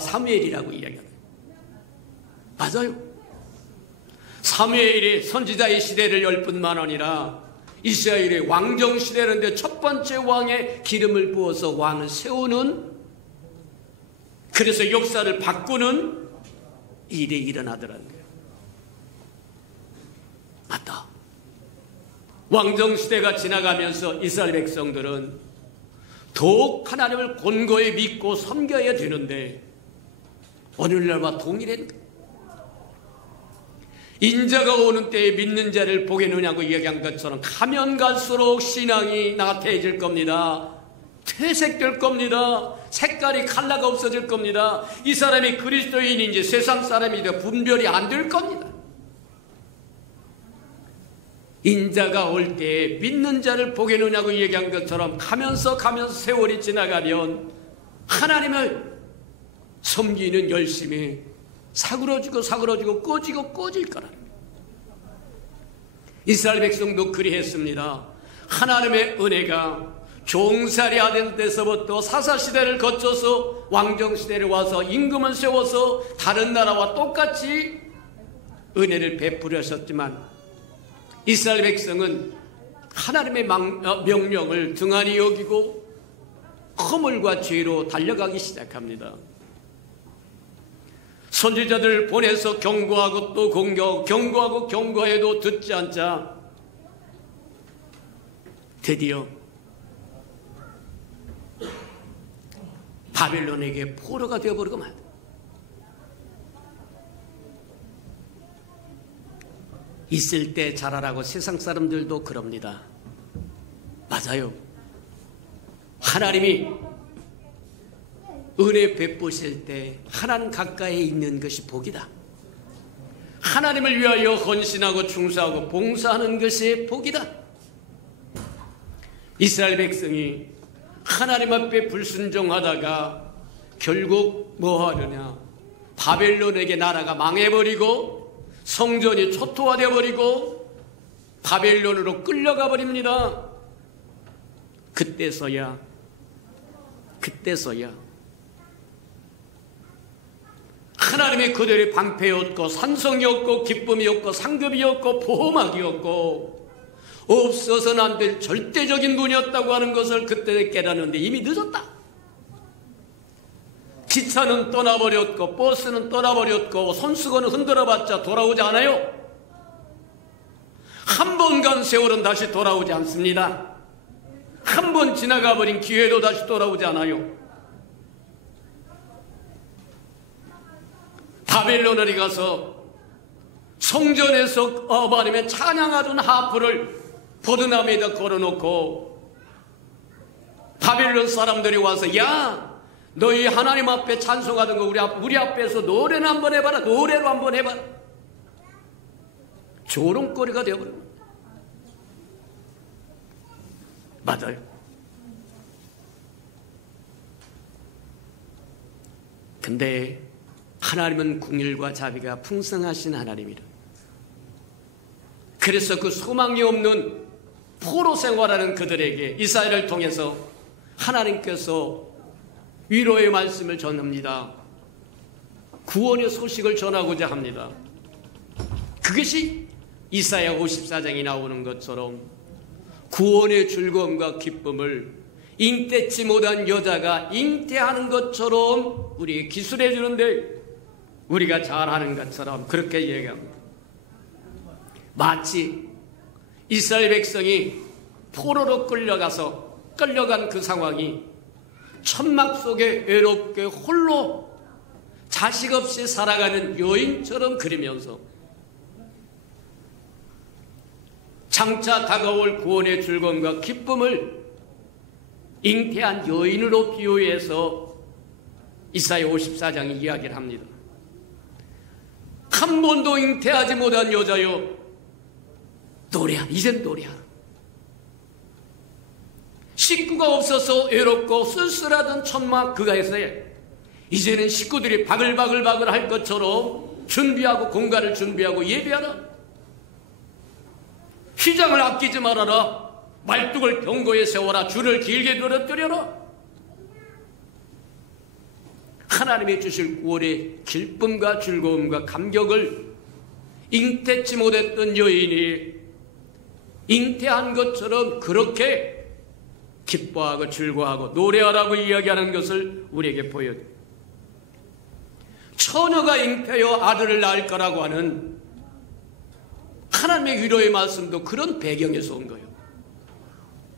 사무엘이라고 이야기합니다. 맞아요. 사무엘이 선지자의 시대를 열 뿐만 아니라 이스라엘의 왕정 시대인데 첫 번째 왕의 기름을 부어서 왕을 세우는 그래서 역사를 바꾸는 일이 일어나더라는 거예요. 맞다. 왕정 시대가 지나가면서 이스라엘 백성들은 더욱 하나님을 권고히 믿고 섬겨야 되는데 오늘날과 동일한 인자가 오는 때에 믿는 자를 보겠느냐고 이야기한 것처럼 가면 갈수록 신앙이 나태해질 겁니다. 퇴색될 겁니다. 색깔이 컬러가 없어질 겁니다. 이 사람이 그리스도인인지 세상 사람인지 분별이 안 될 겁니다. 인자가 올 때에 믿는 자를 보겠느냐고 얘기한 것처럼 가면서 세월이 지나가면 하나님을 섬기는 열심이 사그러지고 꺼질 거라. 이스라엘 백성도 그리했습니다. 하나님의 은혜가 종살이 하던 데서부터 사사시대를 거쳐서 왕정시대를 와서 임금을 세워서 다른 나라와 똑같이 은혜를 베풀으셨지만 이스라엘 백성은 하나님의 명령을 등한히 여기고 허물과 죄로 달려가기 시작합니다. 선지자들 보내서 경고하고 또 공격하고 경고하고 경고해도 듣지 않자 드디어 바벨론에게 포로가 되어버리고 말. 있을 때 잘하라고 세상 사람들도 그럽니다. 맞아요. 하나님이 은혜 베푸실 때 하나님 가까이 있는 것이 복이다. 하나님을 위하여 헌신하고 충성하고 봉사하는 것이 복이다. 이스라엘 백성이 하나님 앞에 불순종하다가 결국 뭐 하느냐? 바벨론에게 나라가 망해버리고 성전이 초토화되어 버리고 바벨론으로 끌려가 버립니다. 그때서야 하나님의 그들의 방패였고 산성이었고 기쁨이었고 상급이었고 보호막이었고 없어서는 안 될 절대적인 분이었다고 하는 것을 그때 깨닫는데 이미 늦었다. 기차는 떠나버렸고 버스는 떠나버렸고 손수건은 흔들어봤자 돌아오지 않아요. 한 번 간 세월은 다시 돌아오지 않습니다. 한 번 지나가버린 기회도 다시 돌아오지 않아요. 바벨론에 가서 성전에서 말하면 찬양하던 하프를 버드나무에다 걸어놓고 바벨론 사람들이 와서 야 너희 하나님 앞에 찬송하던 거 우리 앞에서 노래는 한번 해봐라. 노래로 한번 해봐라. 조롱거리가 되어버립니다. 맞아요. 근데 하나님은 긍휼과 자비가 풍성하신 하나님이라. 그래서 그 소망이 없는 포로 생활하는 그들에게 이사야를 통해서 하나님께서 위로의 말씀을 전합니다. 구원의 소식을 전하고자 합니다. 그것이 이사야 54장에 나오는 것처럼 구원의 즐거움과 기쁨을 잉태치 못한 여자가 잉태하는 것처럼 우리에게 기술해 주는데 우리가 잘하는 것처럼 그렇게 얘기합니다. 마치 이스라엘 백성이 포로로 끌려간 그 상황이 천막 속에 외롭게 홀로 자식 없이 살아가는 여인처럼 그리면서 장차 다가올 구원의 즐거움과 기쁨을 잉태한 여인으로 비유해서 이사야 54장이 이야기를 합니다. 한 번도 잉태하지 못한 여자여 노래하라. 이젠 노래하라. 식구가 없어서 외롭고 쓸쓸하던 천막 그가에서의 이제는 식구들이 바글바글 할 것처럼 준비하고 공간을 준비하고 예배하라. 휘장을 아끼지 말아라. 말뚝을 경고에 세워라. 줄을 길게 늘어뜨려라. 하나님이 주실 구원의 기쁨과 즐거움과 감격을 잉태치 못했던 여인이 잉태한 것처럼 그렇게 기뻐하고 즐거워하고 노래하라고 이야기하는 것을 우리에게 보여요. 처녀가 잉태하여 아들을 낳을 거라고 하는 하나님의 위로의 말씀도 그런 배경에서 온 거예요.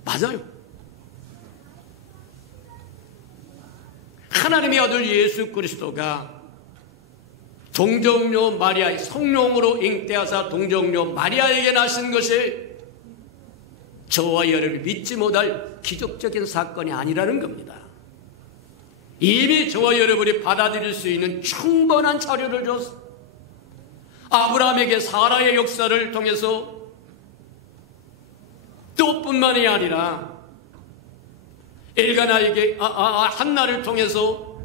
맞아요. 하나님의 아들 예수 그리스도가 동정녀 마리아의 성령으로 잉태하사 동정녀 마리아에게 나신 것이 저와 여러분이 믿지 못할 기적적인 사건이 아니라는 겁니다. 이미 저와 여러분이 받아들일 수 있는 충분한 자료를 줬어. 아브라함에게 사라의 역사를 통해서 또 뿐만이 아니라 엘가나에게 한나를 통해서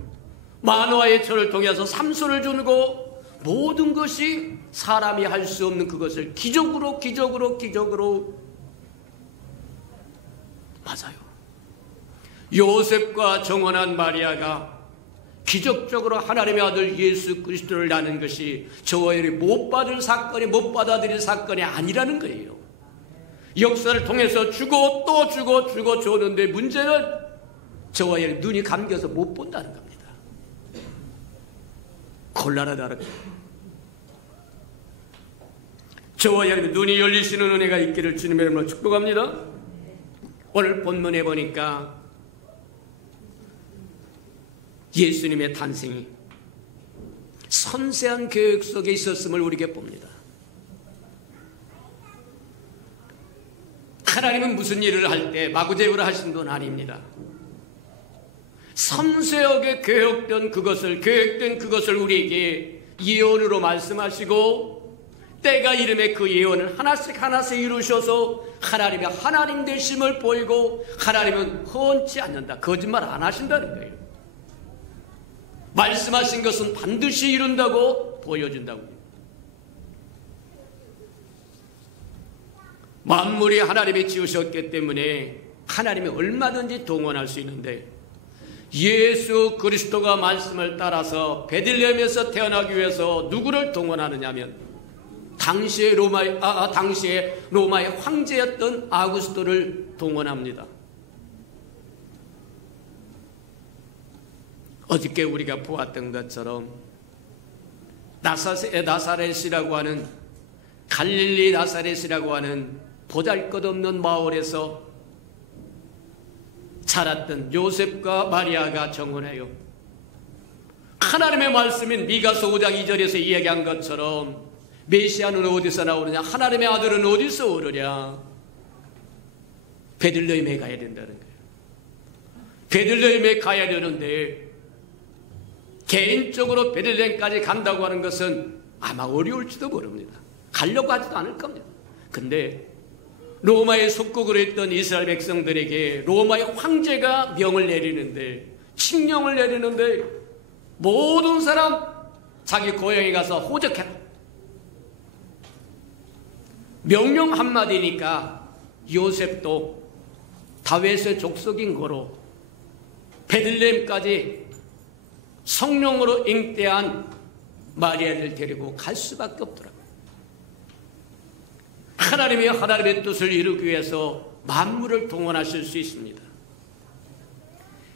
마노아의 철을 통해서 삼손을 주고 모든 것이 사람이 할 수 없는 그것을 기적으로 맞아요. 요셉과 정혼한 마리아가 기적적으로 하나님의 아들 예수 그리스도를 낳는 것이 저와 여러분이 못 받을 사건이, 못 받아들일 사건이 아니라는 거예요. 역사를 통해서 주고 또 주고 줬는데 문제는 저와 여러분 눈이 감겨서 못 본다는 겁니다. 곤란하다는 거예요. 저와 여러분 눈이 열리시는 은혜가 있기를 주님의 이름으로 축복합니다. 오늘 본문에 보니까 예수님의 탄생이 섬세한 계획 속에 있었음을 우리에게 봅니다. 하나님은 무슨 일을 할 때 마구제비로 하신 분 아닙니다. 섬세하게 계획된 그것을 우리에게 예언으로 말씀하시고 때가 이름에 그 예언을 하나씩 이루셔서 하나님의 하나님 되심을 보이고 하나님은 헌치 않는다. 거짓말 안 하신다는 거예요. 말씀하신 것은 반드시 이룬다고 보여준다고요. 만물이 하나님이 지으셨기 때문에 하나님이 얼마든지 동원할 수 있는데 예수 그리스도가 말씀을 따라서 베들레헴에서 태어나기 위해서 누구를 동원하느냐면 당시에 로마의 황제였던 아구스토를 동원합니다. 어저께 우리가 보았던 것처럼 나사렛이라고 하는 갈릴리 나사렛이라고 하는 보잘것없는 마을에서 자랐던 요셉과 마리아가 정혼해요. 하나님의 말씀인 미가서 5장 2절에서 이야기한 것처럼 메시아는 어디서 나오느냐, 하나님의 아들은 어디서 오느냐, 베들레헴에 가야 된다는 거예요. 베들레헴에 가야 되는데 개인적으로 베들레헴까지 간다고 하는 것은 아마 어려울지도 모릅니다. 가려고 하지도 않을 겁니다. 근데 로마의 속국으로 있던 이스라엘 백성들에게 로마의 황제가 명을 내리는데, 칙령을 내리는데 모든 사람 자기 고향에 가서 호적해라. 명령 한마디니까 요셉도 다윗의 족속인 거로 베들레헴까지 성령으로 잉태한 마리아를 데리고 갈 수밖에 없더라고요. 하나님의 뜻을 이루기 위해서 만물을 동원하실 수 있습니다.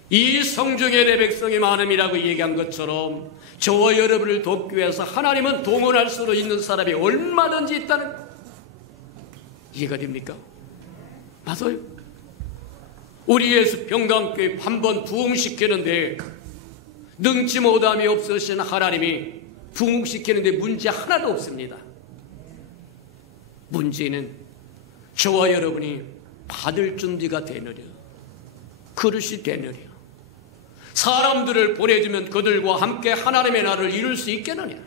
이 성중에 내 백성이 많음이라고 얘기한 것처럼 저와 여러분을 돕기 위해서 하나님은 동원할 수 있는 사람이 얼마든지 있다는 것. 이해가 됩니까? 맞아요. 우리 예수 평강교회 한번 부흥시키는데 능치 못함이 없으신 하나님이 부흥시키는데 문제 하나도 없습니다. 문제는 저와 여러분이 받을 준비가 되느냐, 그릇이 되느냐, 사람들을 보내주면 그들과 함께 하나님의 나라를 이룰 수 있겠느냐.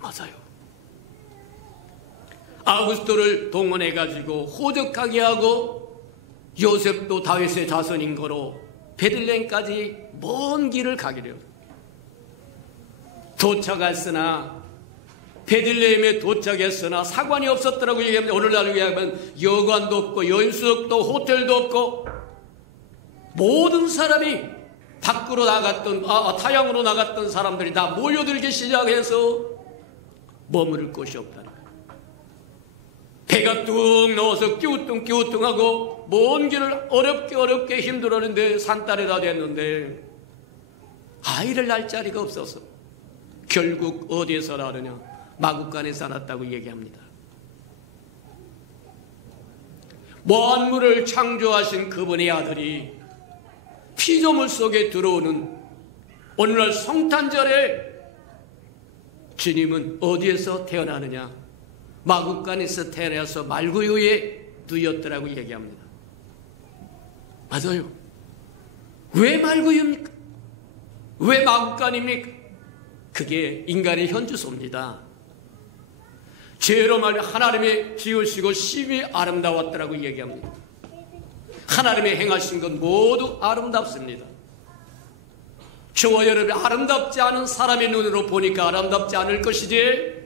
맞아요. 아구스토를 동원해가지고 호적하게 하고 요셉도 다윗의 자손인 거로 베들레헴까지 먼 길을 가기로 도착했으나, 베들레헴에 도착했으나 사관이 없었더라고 얘기합니다. 오늘날 얘기하면 여관도 없고 연수도 호텔도 없고 모든 사람이 밖으로 나갔던 타향으로 나갔던 사람들이 다 모여들기 시작해서 머무를 곳이 없다는 거예요. 배가 뚝 넣어서 끼우뚱하고 먼 길을 어렵게 힘들었는데 산딸에 다 됐는데 아이를 낳을 자리가 없어서 결국 어디에서 낳느냐, 마구간에서 낳았다고 얘기합니다. 만물을 창조하신 그분의 아들이 피조물 속에 들어오는 오늘날 성탄절에 주님은 어디에서 태어나느냐, 마구간에서 태어나서 말구유에 누였더라고 얘기합니다. 맞아요. 왜 말구유입니까? 왜 마구간입니까? 그게 인간의 현주소입니다. 죄로 말하면 하나님의 지으시고 심히 아름다웠더라고 얘기합니다. 하나님의 행하신 건 모두 아름답습니다. 저와 여러분이 아름답지 않은 사람의 눈으로 보니까 아름답지 않을 것이지,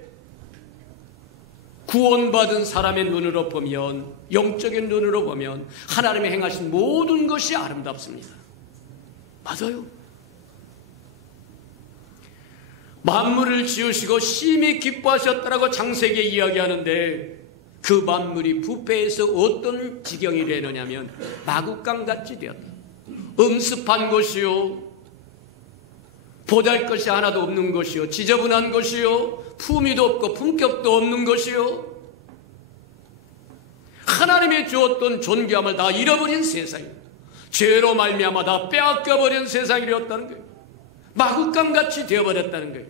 구원받은 사람의 눈으로 보면, 영적인 눈으로 보면 하나님의 행하신 모든 것이 아름답습니다. 맞아요. 만물을 지으시고 심히 기뻐하셨다라고 창세기에 이야기하는데, 그 만물이 부패해서 어떤 지경이 되느냐면 마구간같이 되었다. 음습한 것이요, 보잘것이 하나도 없는 것이요, 지저분한 것이요, 품위도 없고 품격도 없는 것이요, 하나님이 주었던 존귀함을 다 잃어버린 세상이에요. 죄로 말미암아 다 빼앗겨버린 세상이 되었다는 거예요. 마구간같이 되어버렸다는 거예요.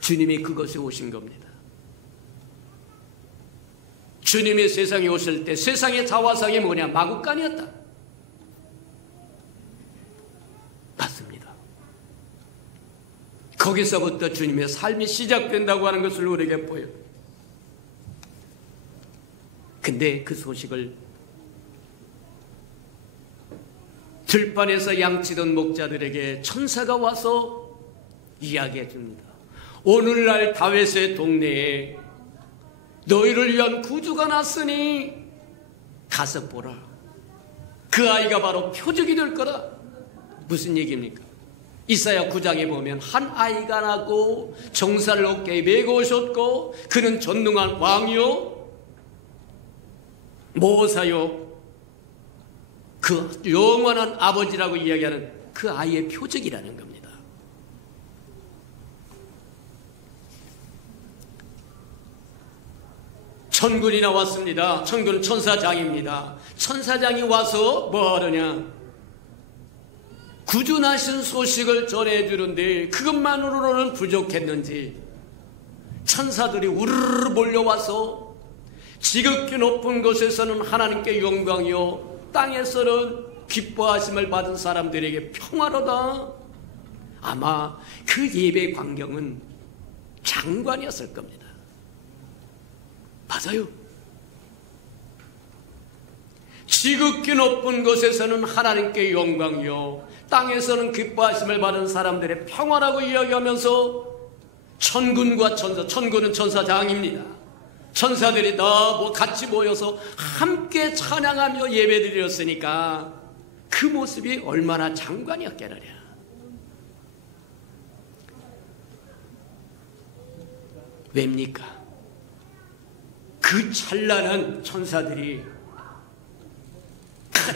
주님이 그것에 오신 겁니다. 주님이 세상에 오실 때 세상의 자화상이 뭐냐? 마구간이었다. 맞습니다. 거기서부터 주님의 삶이 시작된다고 하는 것을 우리에게 보여요. 근데 그 소식을 들판에서 양치던 목자들에게 천사가 와서 이야기해 줍니다. 오늘날 다윗의 동네에 너희를 위한 구주가 났으니 가서 보라. 그 아이가 바로 표적이 될 거다. 무슨 얘기입니까? 이사야 9장에 보면 한 아이가 나고 정사를 어깨에 메고 오셨고 그는 전능한 왕이요 모사요 그 영원한 아버지라고 이야기하는 그 아이의 표적이라는 겁니다. 천군이 나왔습니다. 천군은 천사장입니다. 천사장이 와서 뭐 하느냐? 구주나신 소식을 전해주는데 그것만으로는 부족했는지 천사들이 우르르 몰려와서 지극히 높은 곳에서는 하나님께 영광이요 땅에서는 기뻐하심을 받은 사람들에게 평화로다. 아마 그 예배 광경은 장관이었을 겁니다. 맞아요. 지극히 높은 곳에서는 하나님께 영광이요 땅에서는 기뻐하심을 받은 사람들의 평화라고 이야기하면서 천군과 천사, 천군은 천사장입니다. 천사들이 다 같이 모여서 함께 찬양하며 예배드렸으니까 그 모습이 얼마나 장관이었겠느냐. 왜입니까? 그 찬란한 천사들이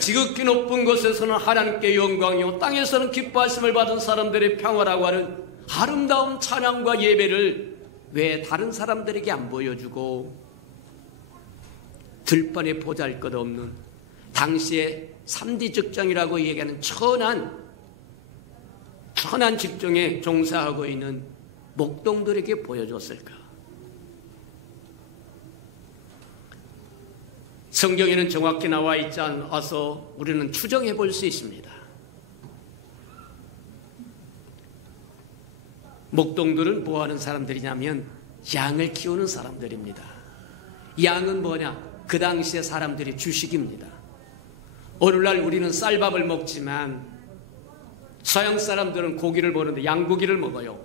지극히 높은 곳에서는 하나님께 영광이요 땅에서는 기뻐하심을 받은 사람들의 평화라고 하는 아름다운 찬양과 예배를 왜 다른 사람들에게 안 보여주고 들판에 보잘것없는 당시에 3D 직종이라고 얘기하는 천한 직종에 종사하고 있는 목동들에게 보여줬을까? 성경에는 정확히 나와 있지 않아서 우리는 추정해 볼 수 있습니다. 목동들은 뭐 하는 사람들이냐면 양을 키우는 사람들입니다. 양은 뭐냐? 그 당시에 사람들이 주식입니다. 오늘날 우리는 쌀밥을 먹지만 서양 사람들은 고기를 먹는데 양고기를 먹어요.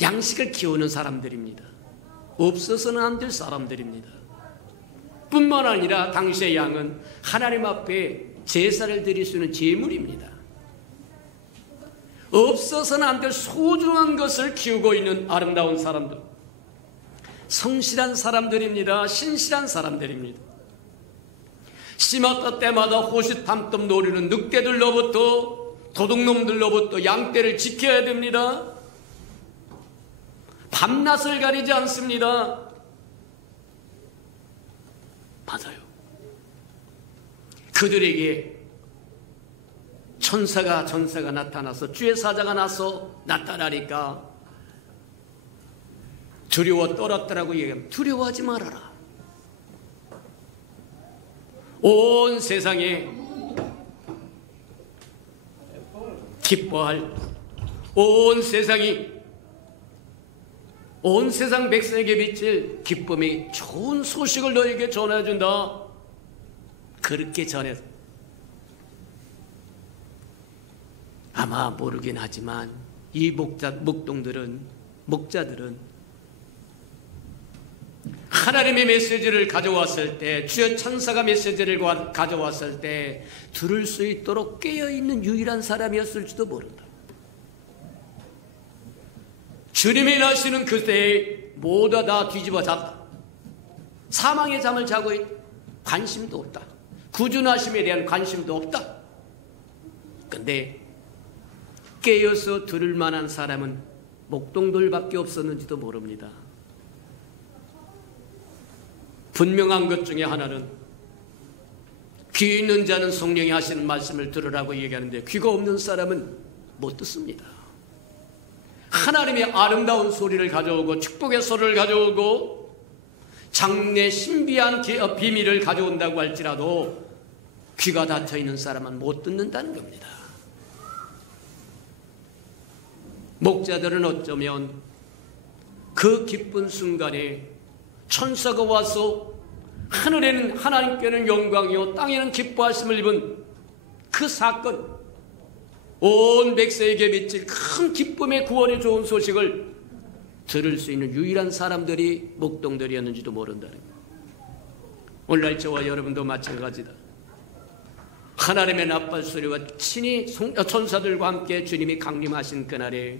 양식을 키우는 사람들입니다. 없어서는 안 될 사람들입니다. 뿐만 아니라 당시의 양은 하나님 앞에 제사를 드릴 수 있는 제물입니다. 없어서는 안 될 소중한 것을 키우고 있는 아름다운 사람들, 성실한 사람들입니다. 신실한 사람들입니다. 씨마다 때마다 호시탐탐 노리는 늑대들로부터 도둑놈들로부터 양떼를 지켜야 됩니다. 밤낮을 가리지 않습니다. 맞아요. 그들에게 전사가 나타나서 주의 사자가 나타나니까 두려워 떨었더라고 얘기하면 두려워하지 말아라. 온 세상에 기뻐할 온 세상 백성에게 미칠 기쁨이 좋은 소식을 너에게 전해준다. 그렇게 전해서 아마 모르긴 하지만 이 목자들은 하나님의 메시지를 가져왔을 때, 주의 천사가 메시지를 가져왔을 때 들을 수 있도록 깨어있는 유일한 사람이었을지도 모른다. 주님이 나시는 그때에 모두 다 뒤집어 잤다. 사망의 잠을 자고 관심도 없다. 구주나심에 대한 관심도 없다. 근데 깨어서 들을 만한 사람은 목동들밖에 없었는지도 모릅니다. 분명한 것 중에 하나는 귀 있는 자는 성령이 하시는 말씀을 들으라고 얘기하는데 귀가 없는 사람은 못 듣습니다. 하나님의 아름다운 소리를 가져오고 축복의 소리를 가져오고 장래 신비한 비밀을 가져온다고 할지라도 귀가 닫혀있는 사람은 못 듣는다는 겁니다. 목자들은 어쩌면 그 기쁜 순간에 천사가 와서 하늘에는 하나님께는 영광이요 땅에는 기뻐하심을 입은 그 사건, 온 백성에게 미칠 큰 기쁨의 구원의 좋은 소식을 들을 수 있는 유일한 사람들이 목동들이었는지도 모른다는 거예요. 오늘날 저와 여러분도 마찬가지다. 하나님의 나팔소리와 친히 천사들과 함께 주님이 강림하신 그날에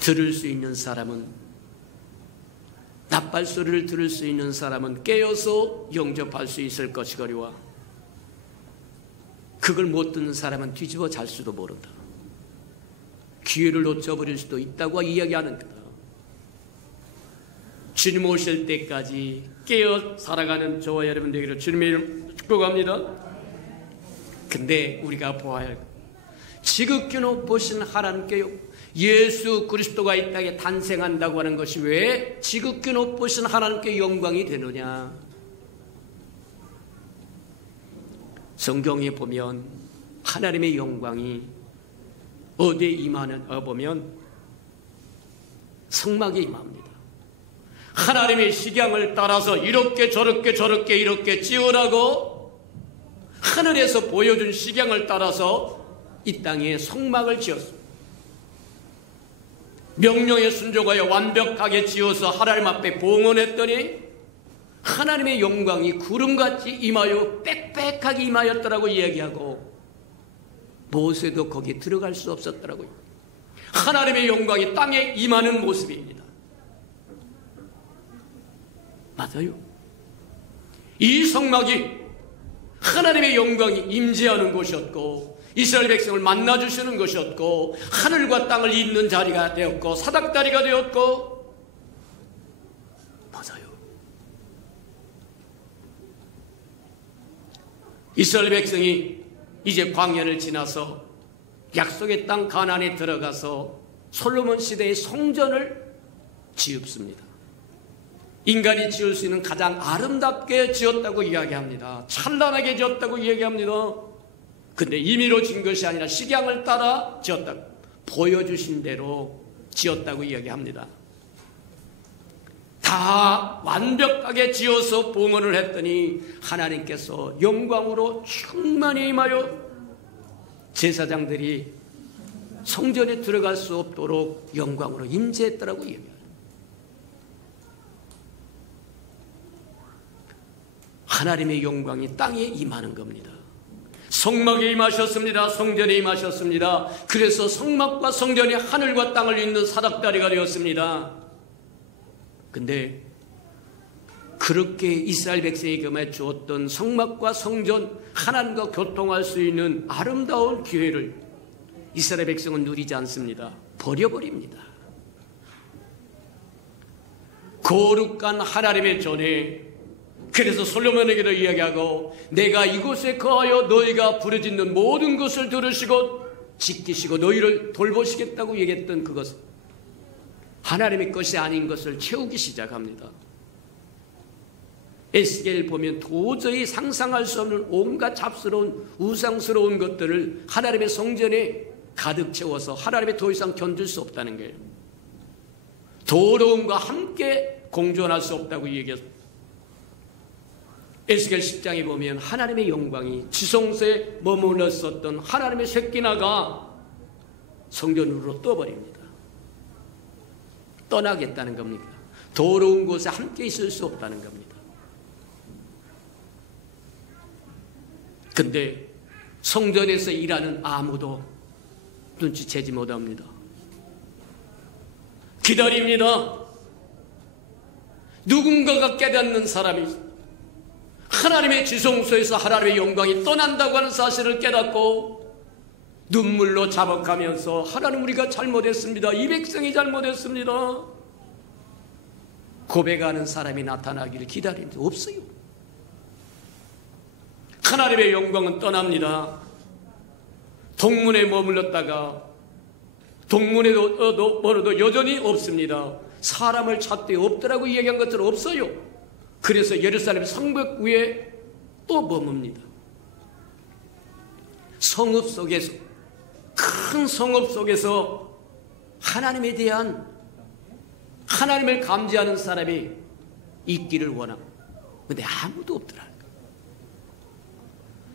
들을 수 있는 사람은, 나팔소리를 들을 수 있는 사람은 깨어서 영접할 수 있을 것이거니와 그걸 못 듣는 사람은 뒤집어 잘 수도 모른다. 기회를 놓쳐버릴 수도 있다고 이야기하는 거다. 주님 오실 때까지 깨어 살아가는 저와 여러분 되기를 주님의 이름 축복합니다. 근데 우리가 보아야 할 지극히 높으신 하나님께요, 예수 그리스도가 이 땅에 탄생한다고 하는 것이 왜 지극히 높으신 하나님께 영광이 되느냐? 성경에 보면 하나님의 영광이 어디에 임하는 보면 성막에 임합니다. 하나님의 식양을 따라서 이렇게 이렇게 지으라고 하늘에서 보여준 식양을 따라서 이 땅에 성막을 지었습니다. 명령에 순종하여 완벽하게 지어서 하나님 앞에 봉헌했더니 하나님의 영광이 구름같이 임하여 빽빽하게 임하였더라고 이야기하고 모세도 거기 들어갈 수 없었더라고요. 하나님의 영광이 땅에 임하는 모습입니다. 맞아요. 이 성막이 하나님의 영광이 임재하는 곳이었고 이스라엘 백성을 만나주시는 것이었고 하늘과 땅을 잇는 자리가 되었고 사닥다리가 되었고, 맞아요. 이스라엘 백성이 이제 광야를 지나서 약속의 땅 가나안에 들어가서 솔로몬 시대의 성전을 지읍습니다. 인간이 지을 수 있는 가장 아름답게 지었다고 이야기합니다. 찬란하게 지었다고 이야기합니다. 근데 임의로 지은 것이 아니라 식양을 따라 지었다고, 보여주신 대로 지었다고 이야기합니다. 다 완벽하게 지어서 봉헌을 했더니 하나님께서 영광으로 충만히 임하여 제사장들이 성전에 들어갈 수 없도록 영광으로 임재했더라고 이야기합니다. 하나님의 영광이 땅에 임하는 겁니다. 성막에 임하셨습니다. 성전에 임하셨습니다. 그래서 성막과 성전이 하늘과 땅을 잇는 사닥다리가 되었습니다. 근데 그렇게 이스라엘 백성에게 주었던 성막과 성전, 하나님과 교통할 수 있는 아름다운 기회를 이스라엘 백성은 누리지 않습니다. 버려버립니다. 거룩한 하나님의 전에, 그래서 솔로몬에게도 이야기하고 내가 이곳에 거하여 너희가 부르짖는 모든 것을 들으시고 지키시고 너희를 돌보시겠다고 얘기했던 그것, 하나님의 것이 아닌 것을 채우기 시작합니다. 에스겔을 보면 도저히 상상할 수 없는 온갖 잡스러운 우상스러운 것들을 하나님의 성전에 가득 채워서 하나님의 더 이상 견딜 수 없다는 거예요. 더러움과 함께 공존할 수 없다고 얘기했습니다. 에스겔 10장에 보면 하나님의 영광이 지성소에 머물렀었던 하나님의 새끼나가 성전으로 떠버립니다. 떠나겠다는 겁니까? 더러운 곳에 함께 있을 수 없다는 겁니다. 근데 성전에서 일하는 아무도 눈치채지 못합니다. 기다립니다. 누군가가 깨닫는 사람이 하나님의 지성소에서 하나님의 영광이 떠난다고 하는 사실을 깨닫고 눈물로 자박하면서 하나님 우리가 잘못했습니다. 이 백성이 잘못했습니다. 고백하는 사람이 나타나기를 기다리는데 없어요. 하나님의 영광은 떠납니다. 동문에 머물렀다가 동문에 머물러도 여전히 없습니다. 사람을 찾되 없더라고 이야기한 것처럼 없어요. 그래서 예루살렘 성벽 위에 또 머뭅니다. 성읍 속에서, 큰 성읍 속에서 하나님에 대한, 하나님을 감지하는 사람이 있기를 원합니다. 근데 아무도 없더라.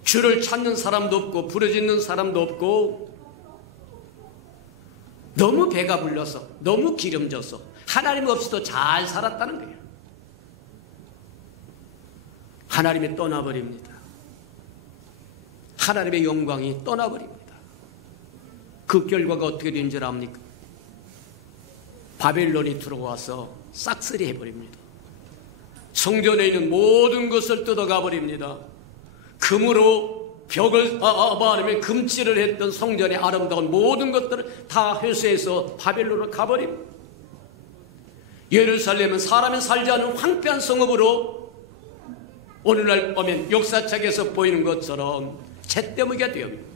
주를 찾는 사람도 없고 부르짖는 사람도 없고, 너무 배가 불러서, 너무 기름져서 하나님 없이도 잘 살았다는 거예요. 하나님이 떠나버립니다. 하나님의 영광이 떠나버립니다. 그 결과가 어떻게 된 줄 압니까? 바벨론이 들어와서 싹쓸이 해버립니다. 성전에 있는 모든 것을 뜯어가 버립니다. 금으로 벽을 아니면 금칠을 했던 성전의 아름다운 모든 것들을 다 회수해서 바벨론으로 가버립니다. 예루살렘은 사람이 살지 않은 황폐한 성읍으로 오늘날 보면 역사책에서 보이는 것처럼 잿더미가 되었습니다.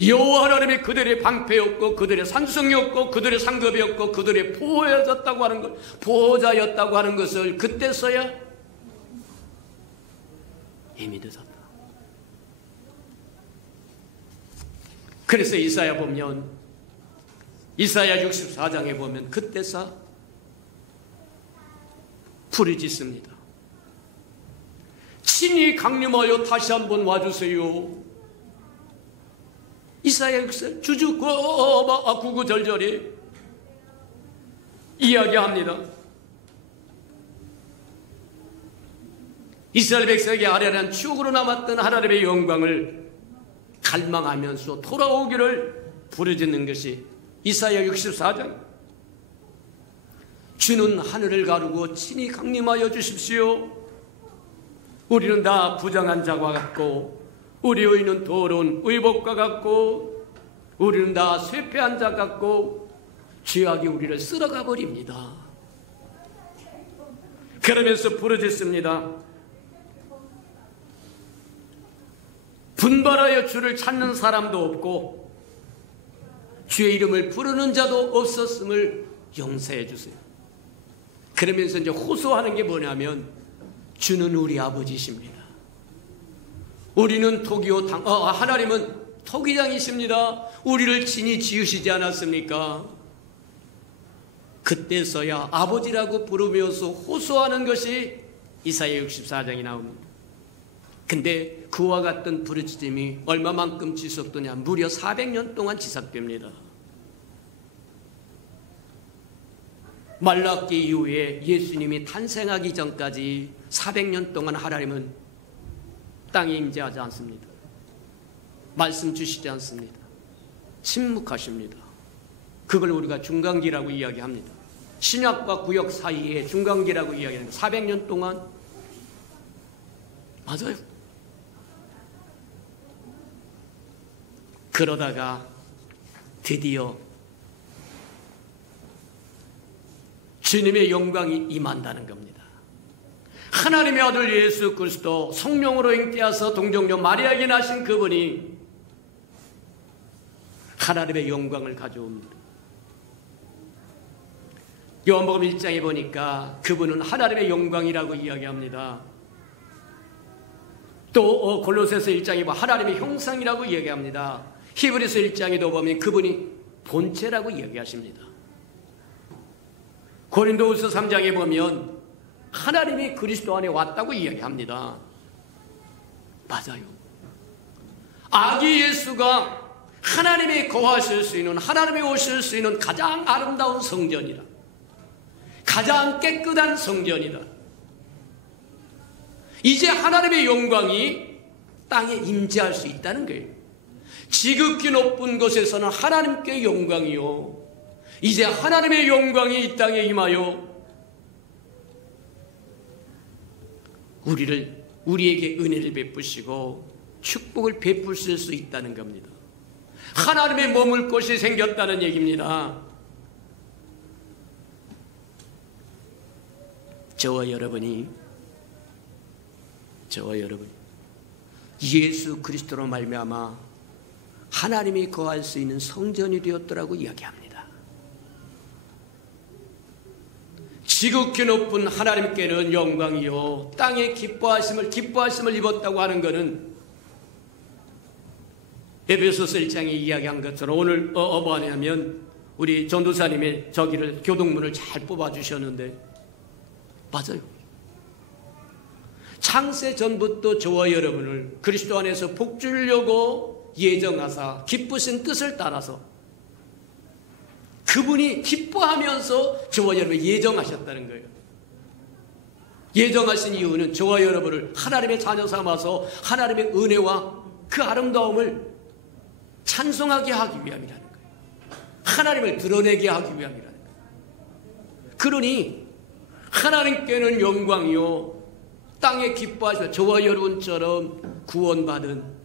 여호와 하나님이 그들의 방패였고 그들의 산성이었고 그들의 상급이었고 그들의 보호자였다고 하는 것, 보호자였다고 하는 것을 그때서야 이미 늦었다. 그래서 이사야 보면, 이사야 64장에 보면 그때서 부르짖습니다. 친히 강림하여 다시 한번 와주세요. 이사야 6장 구구절절히 이야기합니다. 이스라엘 백성에게 아련한 추억으로 남았던 하나님의 영광을 갈망하면서 돌아오기를 부르짖는 것이 이사야 64장. 주는 하늘을 가르고 친히 강림하여 주십시오. 우리는 다 부정한 자와 같고 우리 의는 더러운 의복과 같고 우리는 다 쇠폐한 자 같고 죄악이 우리를 쓸어가 버립니다. 그러면서 부르짖습니다. 분발하여 주를 찾는 사람도 없고 주의 이름을 부르는 자도 없었음을 용서해 주세요. 그러면서 이제 호소하는 게 뭐냐면 주는 우리 아버지십니다. 우리는 하나님은 토기장이십니다. 우리를 친히 지으시지 않았습니까? 그때서야 아버지라고 부르면서 호소하는 것이 이사야 64장이 나옵니다. 근데 그와 같은 부르짖음이 얼마만큼 지속되냐? 무려 400년 동안 지속됩니다. 말라기 이후에 예수님이 탄생하기 전까지 400년 동안 하나님은 땅에 임재하지 않습니다. 말씀 주시지 않습니다. 침묵하십니다. 그걸 우리가 중간기라고 이야기합니다. 신약과 구약 사이에 중간기라고 이야기합니다. 400년 동안. 맞아요. 그러다가 드디어 주님의 영광이 임한다는 겁니다. 하나님의 아들 예수 그리스도 성령으로 잉태하사 동정녀 마리아에게 나신 그분이 하나님의 영광을 가져옵니다. 요한복음 1장에 보니까 그분은 하나님의 영광이라고 이야기합니다. 또 골로새서 1장에 보면 하나님의 형상이라고 이야기합니다. 히브리서 1장에도 보면 그분이 본체라고 이야기하십니다. 고린도후서 3장에 보면 하나님이 그리스도 안에 왔다고 이야기합니다. 맞아요. 아기 예수가 하나님이 거하실 수 있는, 하나님이 오실 수 있는 가장 아름다운 성전이다. 가장 깨끗한 성전이다. 이제 하나님의 영광이 땅에 임재할 수 있다는 거예요. 지극히 높은 곳에서는 하나님께 영광이요, 이제 하나님의 영광이 이 땅에 임하여 우리에게 은혜를 베푸시고 축복을 베푸실 수 있다는 겁니다. 하나님의 머물 곳이 생겼다는 얘기입니다. 저와 여러분이 예수 그리스도로 말미암아 하나님이 거할 수 있는 성전이 되었더라고 이야기합니다. 지극히 높은 하나님께는 영광이요, 땅에 기뻐하심을 입었다고 하는 것은 에베소서 1장에 이야기한 것처럼, 오늘 뭐하냐면 우리 전도사님의 저기를 교동문을 잘 뽑아주셨는데 맞아요. 창세 전부터 저와 여러분을 그리스도 안에서 복 주려고 예정하사 기쁘신 뜻을 따라서 그분이 기뻐하면서 저와 여러분을 예정하셨다는 거예요. 예정하신 이유는 저와 여러분을 하나님의 자녀 삼아서 하나님의 은혜와 그 아름다움을 찬송하게 하기 위함이라는 거예요. 하나님을 드러내게 하기 위함이라는 거예요. 그러니 하나님께는 영광이요, 땅에 기뻐하시며 저와 여러분처럼 구원받은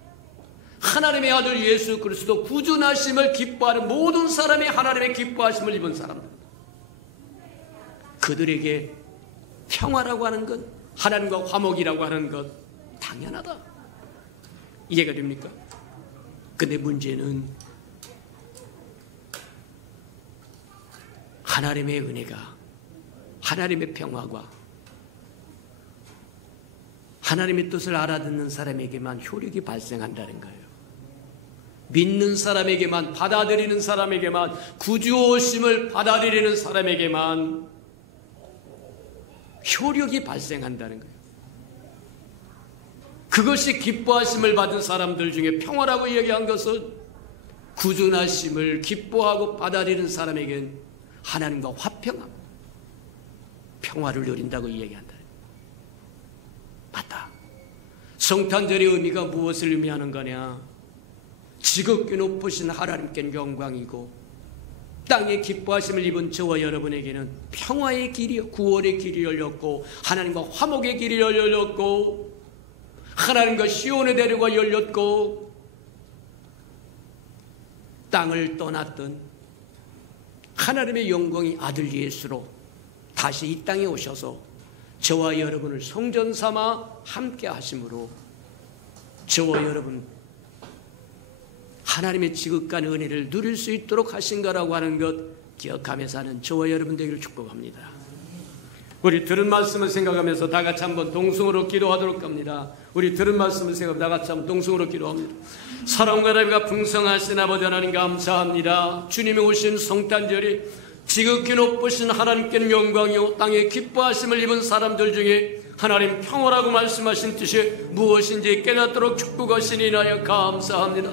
하나님의 아들 예수 그리스도 구준하심을 기뻐하는 모든 사람이 하나님의 기뻐하심을 입은 사람들, 그들에게 평화라고 하는 것, 하나님과 화목이라고 하는 것 당연하다. 이해가 됩니까? 근데 문제는 하나님의 은혜가, 하나님의 평화가 하나님의 뜻을 알아듣는 사람에게만 효력이 발생한다는 거예요. 믿는 사람에게만, 받아들이는 사람에게만, 구주오심을 받아들이는 사람에게만 효력이 발생한다는 거예요. 그것이 기뻐하심을 받은 사람들 중에 평화라고 얘기한 것은 구준하심을 기뻐하고 받아들이는 사람에게는 하나님과 화평함, 평화를 누린다고 이야기한다. 맞다. 성탄절의 의미가 무엇을 의미하는 거냐? 지극히 높으신 하나님께 영광이고 땅에 기뻐하심을 입은 저와 여러분에게는 평화의 길이요, 구원의 길이 열렸고 하나님과 화목의 길이 열렸고 하나님과 시온의 대로가 열렸고 땅을 떠났던 하나님의 영광이 아들 예수로 다시 이 땅에 오셔서 저와 여러분을 성전 삼아 함께 하심으로 저와 여러분 하나님의 지극한 은혜를 누릴 수 있도록 하신 거라고 하는 것 기억하면서 하는 저와 여러분 되기를 축복합니다. 우리 들은 말씀을 생각하면서 다 같이 한번 동성으로 기도하도록 합니다. 우리 들은 말씀을 생각하면 다 같이 한번 동성으로 기도합니다. 사랑과 나비가 풍성하신 아버지 하나님 감사합니다. 주님이 오신 성탄절이 지극히 높으신 하나님께는 영광이요 땅에 기뻐하심을 입은 사람들 중에 하나님 평화라고 말씀하신 뜻이 무엇인지 깨닫도록 축복하시니 인하여 감사합니다.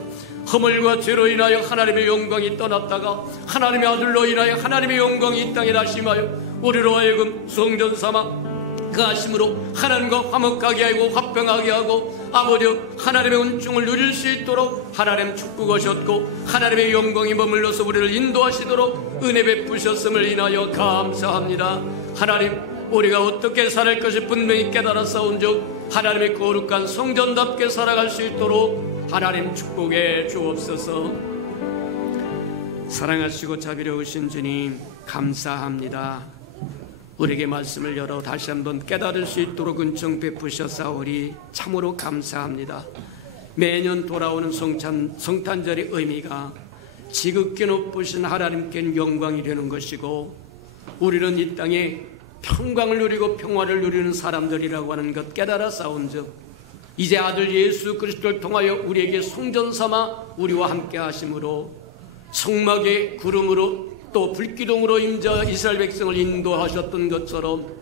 허물과 죄로 인하여 하나님의 영광이 떠났다가 하나님의 아들로 인하여 하나님의 영광이 이 땅에 다시 임하여 우리로 하여금 성전 삼아 그 하심으로 하나님과 화목하게 하고 화평하게 하고 아버지 하나님의 은총을 누릴 수 있도록 하나님 축복하셨고 하나님의 영광이 머물러서 우리를 인도하시도록 은혜 베푸셨음을 인하여 감사합니다. 하나님 우리가 어떻게 살 것이 분명히 깨달았사온즉 하나님의 거룩한 성전답게 살아갈 수 있도록 하나님 축복해 주옵소서. 사랑하시고 자비로우신 주님 감사합니다. 우리에게 말씀을 열어 다시 한번 깨달을 수 있도록 은총 베푸셨사오니 참으로 감사합니다. 매년 돌아오는 성탄절의 의미가 지극히 높으신 하나님께 영광이 되는 것이고 우리는 이 땅에 평강을 누리고 평화를 누리는 사람들이라고 하는 것 깨달았사온즉 이제 아들 예수 그리스도를 통하여 우리에게 성전 삼아 우리와 함께 하심으로 성막의 구름으로 또 불기둥으로 임자 이스라엘 백성을 인도하셨던 것처럼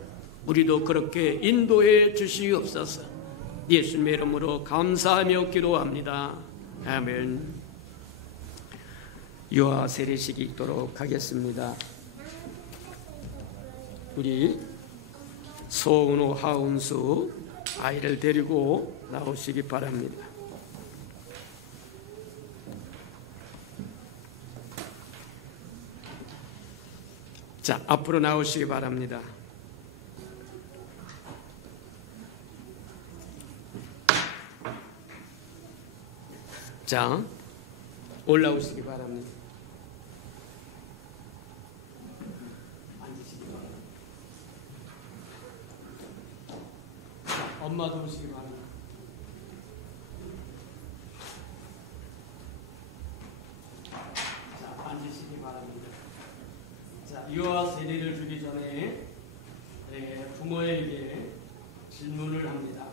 우리도 그렇게 인도해 주시옵소서. 예수님의 이름으로 감사하며 기도합니다. 아멘. 유아 세례식이 있도록 하겠습니다. 우리 소은호, 하은수 아이를 데리고 나오시기 바랍니다. 자, 앞으로 나오시기 바랍니다. 자, 올라오시기 바랍니다. 앉으시기 바랍니다. 자, 엄마도 오시기 바랍니다. 자, 앉으시기 바랍니다. 자, 유아 세례를 주기 전에 부모에게 질문을 합니다.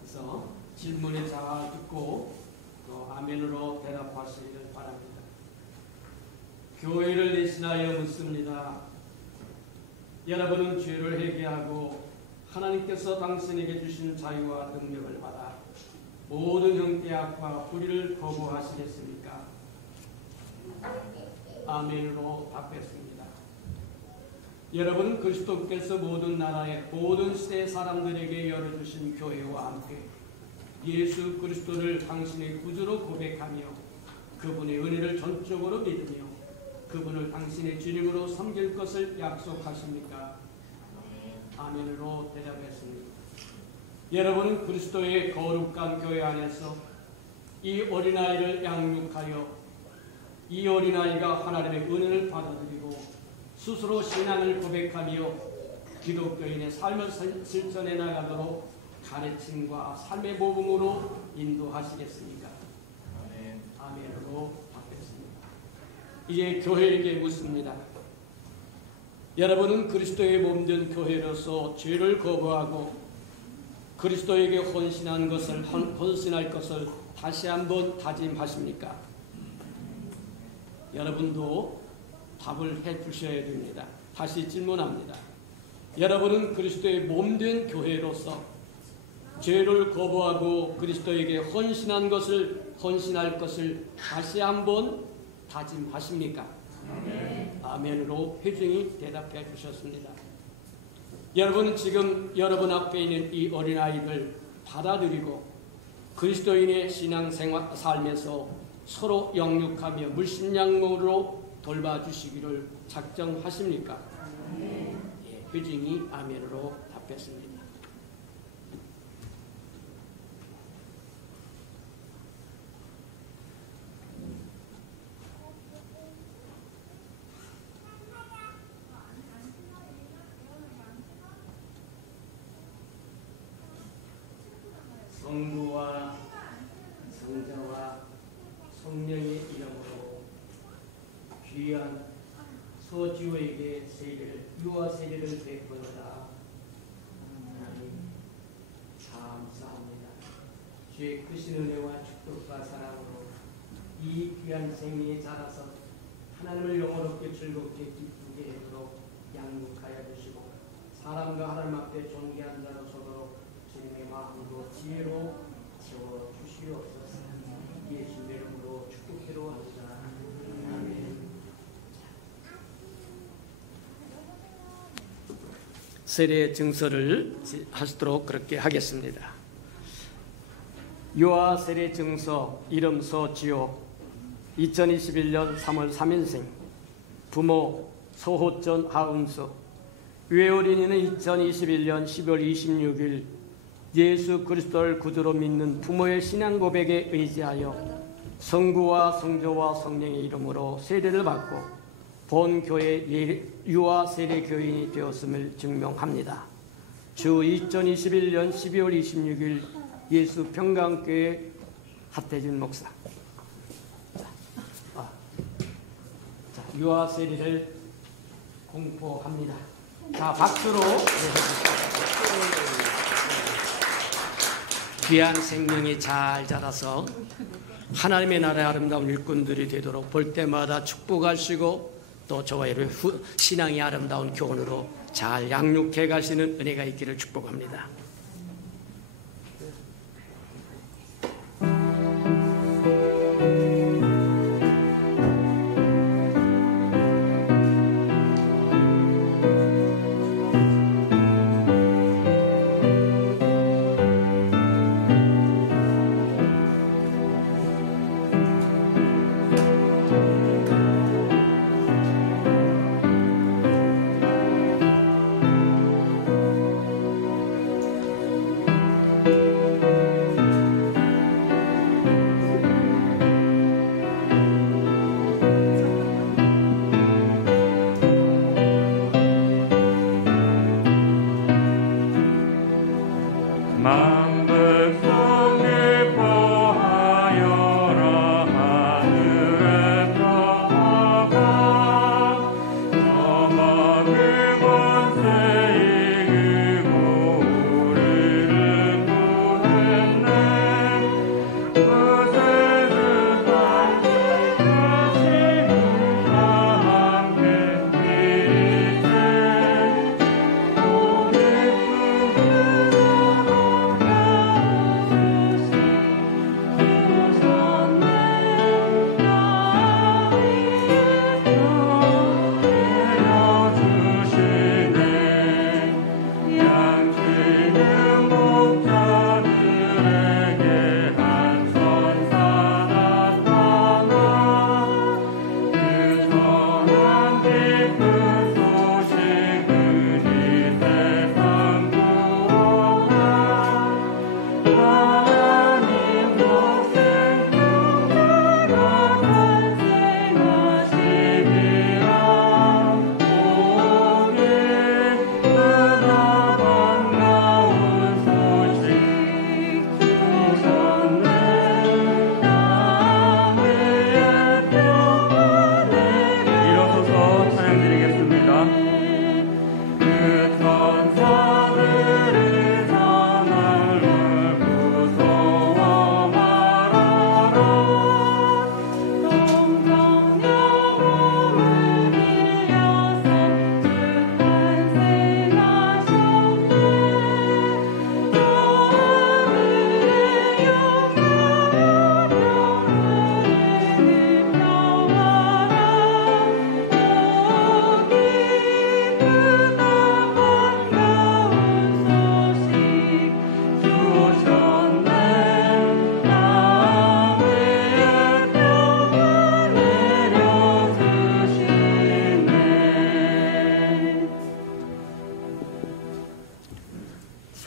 그래서 질문에 잘 듣고 또 아멘으로 대답하시기를 바랍니다. 교회를 대신하여 묻습니다. 여러분은 죄를 회개하고 하나님께서 당신에게 주신 자유와 능력을 받아 모든 형태의 악과 불의를 거부하시겠습니까? 아멘으로 답했습니다. 여러분은 그리스도께서 모든 나라의 모든 시대 사람들에게 열어주신 교회와 함께 예수 그리스도를 당신의 구주로 고백하며 그분의 은혜를 전적으로 믿으며 그분을 당신의 주님으로 섬길 것을 약속하십니까? 아멘으로 대답했습니다. 여러분은 그리스도의 거룩한 교회 안에서 이 어린아이를 양육하여 이 어린아이가 하나님의 은혜를 받아들이고 스스로 신앙을 고백하며 기독교인의 삶을 실천해 나가도록 가르침과 삶의 모범으로 인도하시겠습니까? 아멘으로 받겠습니다. 이제 교회에게 묻습니다. 여러분은 그리스도의 몸된 교회로서 죄를 거부하고 그리스도에게 헌신할 것을 다시 한번 다짐하십니까? 여러분도 답을 해 주셔야 됩니다. 다시 질문합니다. 여러분은 그리스도의 몸된 교회로서 죄를 거부하고 그리스도에게 헌신할 것을 다시 한번 다짐하십니까? 아멘으로 회중이 대답해 주셨습니다. 여러분은 지금 여러분 앞에 있는 이 어린아이를 받아들이고 그리스도인의 신앙생활 삶에서 서로 영육하며 물심양모로 돌봐주시기를 작정하십니까? 예, 회중이 아멘으로 답했습니다. 성부와 성자와 성령의 이름으로 귀한 소지호에게 유아 세례를 베풀어라. 하나님 감사합니다. 주의 크신 은혜와 축복과 사랑으로 이 귀한 생명에 자라서 하나님을 영원롭게 즐겁게 기쁘게 하도록 양육하여 주시고 사람과 하나님 앞에 존귀한 자로 서도록 주님의 마음으로 지혜로 채워 주시옵소서. 예수의 이름으로 축복해로 합니다. 아멘. 세례 증서를 하시도록 그렇게 하겠습니다. 유아 세례 증서 이름서 지요 2021년 3월 3일생 부모 소호전 하은수 위에 어린이는 2021년 10월 26일 예수 그리스도를 구주로 믿는 부모의 신앙 고백에 의지하여 성부와 성조와 성령의 이름으로 세례를 받고 본 교회 유아 세례 교인이 되었음을 증명합니다. 주 2021년 12월 26일 예수 평강교회 하태진 목사. 자, 유아 세례를 공포합니다. 자, 박수로 귀한 생명이 잘 자라서 하나님의 나라의 아름다운 일꾼들이 되도록 볼 때마다 축복하시고 또 저와 여러분의 신앙이 아름다운 교훈으로 잘 양육해 가시는 은혜가 있기를 축복합니다.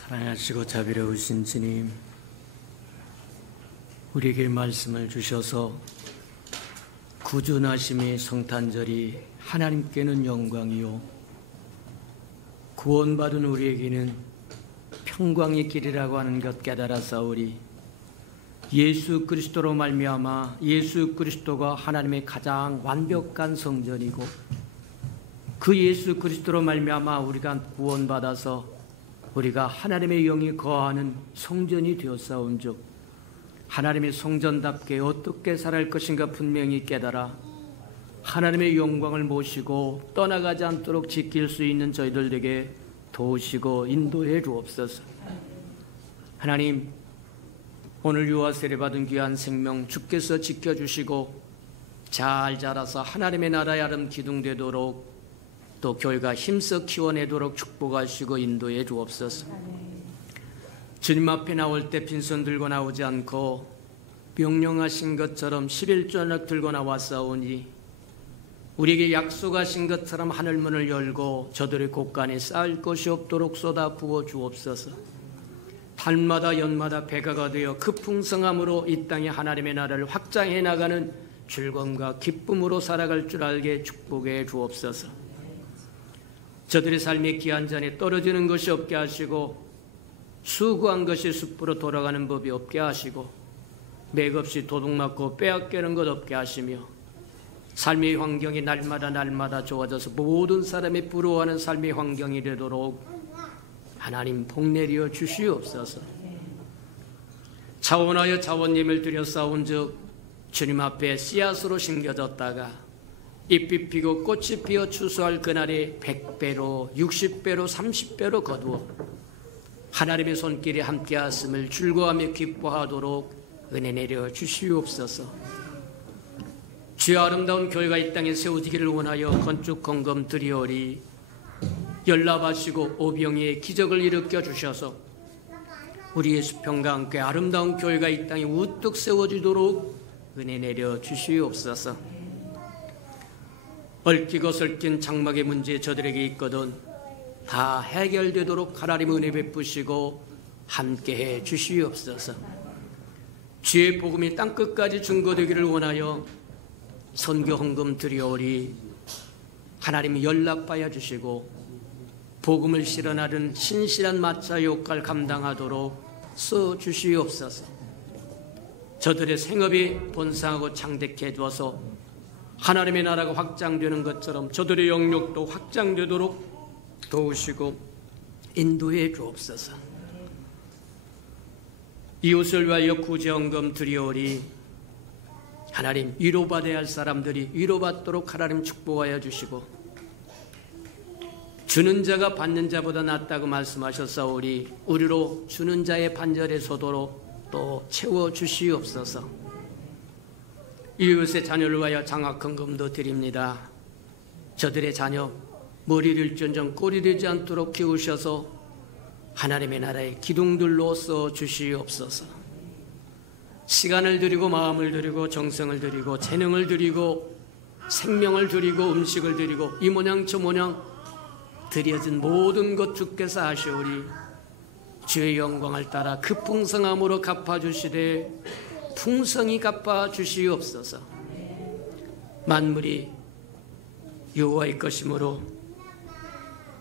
사랑하시고 자비로우신 주님, 우리에게 말씀을 주셔서 구준하심의 성탄절이 하나님께는 영광이요 구원받은 우리에게는 평강의 길이라고 하는 것 깨달았사오리. 예수 그리스도로 말미암아 예수 그리스도가 하나님의 가장 완벽한 성전이고 그 예수 그리스도로 말미암아 우리가 구원받아서 우리가 하나님의 영이 거하는 성전이 되었사온즉 하나님의 성전답게 어떻게 살아갈 것인가 분명히 깨달아 하나님의 영광을 모시고 떠나가지 않도록 지킬 수 있는 저희들에게 도우시고 인도해 주옵소서. 하나님, 오늘 유아 세례 받은 귀한 생명 주께서 지켜주시고 잘 자라서 하나님의 나라의 아름 기둥되도록 또 교회가 힘써 키워내도록 축복하시고 인도해 주옵소서. 주님 앞에 나올 때 빈손 들고 나오지 않고 명령하신 것처럼 11조nak 들고 나왔사오니 우리에게 약속하신 것처럼 하늘문을 열고 저들의 곳간에 쌓을 것이 없도록 쏟아 부어 주옵소서. 달마다 연마다 배가가 되어 그 풍성함으로 이 땅에 하나님의 나라를 확장해 나가는 즐거움과 기쁨으로 살아갈 줄 알게 축복해 주옵소서. 저들의 삶의 귀한 잔에 떨어지는 것이 없게 하시고 수고한 것이 숲으로 돌아가는 법이 없게 하시고 맥없이 도둑맞고 빼앗기는 것 없게 하시며 삶의 환경이 날마다 좋아져서 모든 사람이 부러워하는 삶의 환경이 되도록 하나님 복내려 주시옵소서. 자원하여 자원님을 들여싸운즉 주님 앞에 씨앗으로 심겨졌다가 잎이 피고 꽃이 피어 추수할 그날에 100배로 60배로 30배로 거두어 하나님의 손길이 함께하심을 즐거워하며 기뻐하도록 은혜 내려 주시옵소서. 주의 아름다운 교회가 이 땅에 세워지기를 원하여 건축 헌금 드리오리. 연락하시고 오병이의 기적을 일으켜 주셔서 우리의 수평과 함께 아름다운 교회가 이 땅에 우뚝 세워지도록 은혜 내려 주시옵소서. 얽히고 설킨 장막의 문제 저들에게 있거든 다 해결되도록 하나님 은혜 베푸시고 함께해 주시옵소서. 주의 복음이 땅끝까지 증거되기를 원하여 선교 헌금 드리오리. 하나님이 연락하여 주시고 복음을 실현하는 신실한 마차 역할 감당하도록 써 주시옵소서. 저들의 생업이 번성하고 창대케 해주어서 하나님의 나라가 확장되는 것처럼 저들의 영역도 확장되도록 도우시고 인도해 주옵소서. 이웃을 위하여 구제헌금 드리오리. 하나님, 위로받아야 할 사람들이 위로받도록 하나님 축복하여 주시고 주는 자가 받는 자보다 낫다고 말씀하셨사오리. 우리로 주는 자의 반절에 서도록 또 채워주시옵소서. 이웃의 자녀를 위하여 장학헌금도 드립니다. 저들의 자녀 머리를 일전전 꼴이 되지 않도록 키우셔서 하나님의 나라의 기둥들로 써주시옵소서. 시간을 드리고 마음을 드리고 정성을 드리고 재능을 드리고 생명을 드리고 음식을 드리고 이 모양 저 모양 드려진 모든 것 주께서 하시오리. 주의 영광을 따라 그 풍성함으로 갚아주시되 풍성히 갚아주시옵소서. 만물이 여호와의 것이므로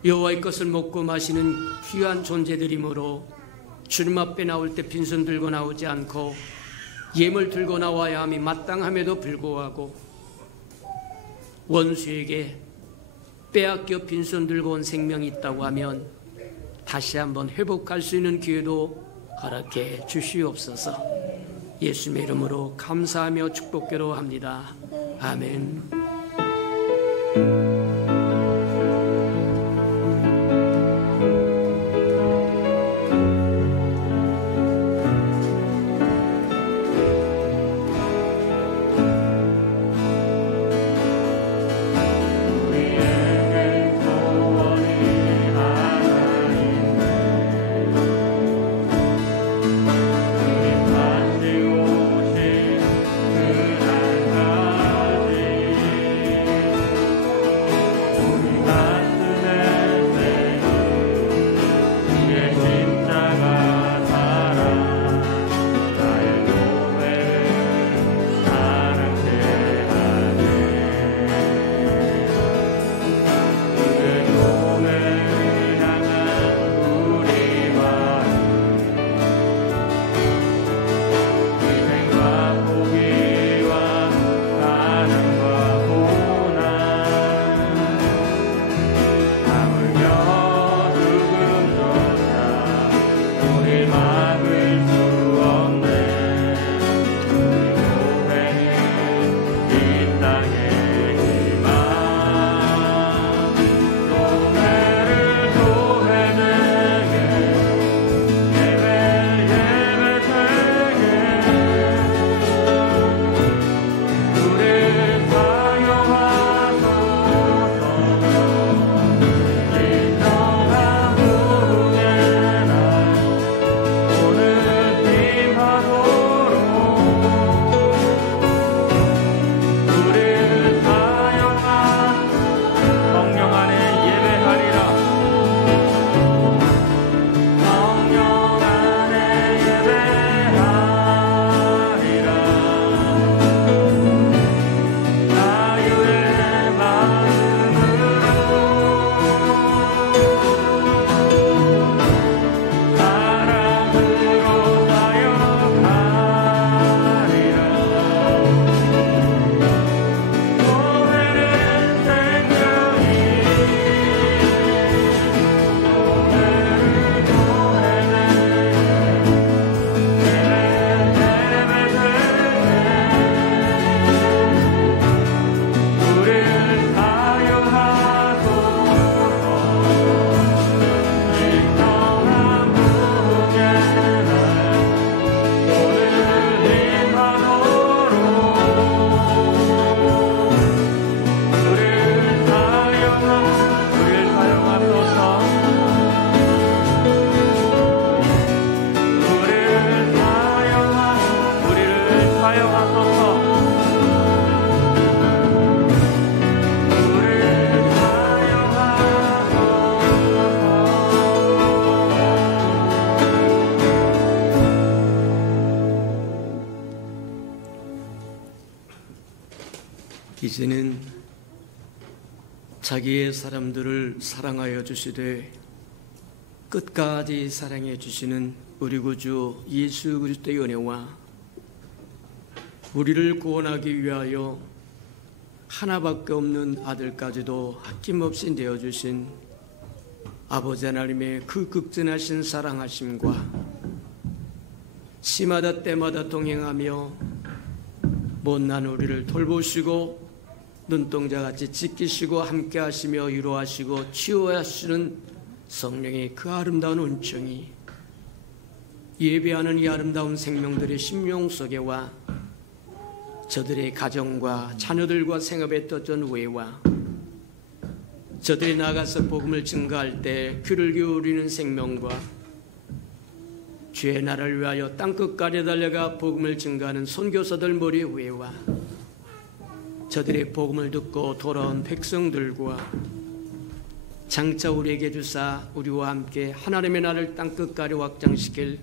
여호와의 것을 먹고 마시는 귀한 존재들이므로 주님 앞에 나올 때 빈손 들고 나오지 않고 예물 들고 나와야 함이 마땅함에도 불구하고 원수에게 빼앗겨 빈손 들고 온 생명이 있다고 하면 다시 한번 회복할 수 있는 기회도 허락해 주시옵소서. 예수님의 이름으로 감사하며 축복기로 합니다. 아멘. 이제는 자기의 사람들을 사랑하여 주시되 끝까지 사랑해 주시는 우리 구주 예수 그리스도의 은혜와 우리를 구원하기 위하여 하나밖에 없는 아들까지도 아낌없이 내어주신 아버지 하나님의 그 극진하신 사랑하심과 시마다 때마다 동행하며 못난 우리를 돌보시고 눈동자같이 지키시고 함께하시며 위로하시고 치유하시는 성령의 그 아름다운 은총이 예배하는 이 아름다운 생명들의 심령 속에와 저들의 가정과 자녀들과 생업에 떠전 외와 저들이 나가서 복음을 증거할 때 귀를 기울이는 생명과 주의 나라를 위하여 땅끝까지 달려가 복음을 증거하는 선교사들 머리 위에와 저들의 복음을 듣고 돌아온 백성들과 장차 우리에게 주사 우리와 함께 하나님의 나라를 땅끝까지 확장시킬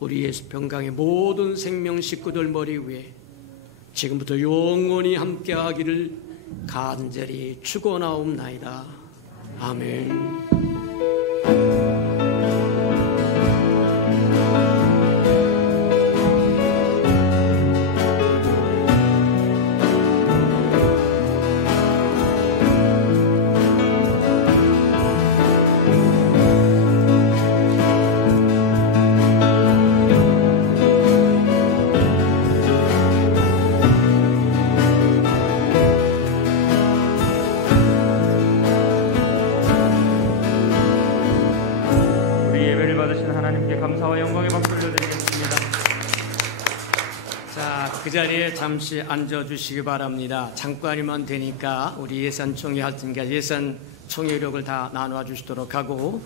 우리 예수 평강의 모든 생명 식구들 머리 위에 지금부터 영원히 함께하기를 간절히 축원하옵나이다. 아멘. 그 자리에 잠시 앉아주시기 바랍니다. 잠깐이면 되니까 우리 예산총회 할 테니까 예산총회력을 다 나눠 주시도록 하고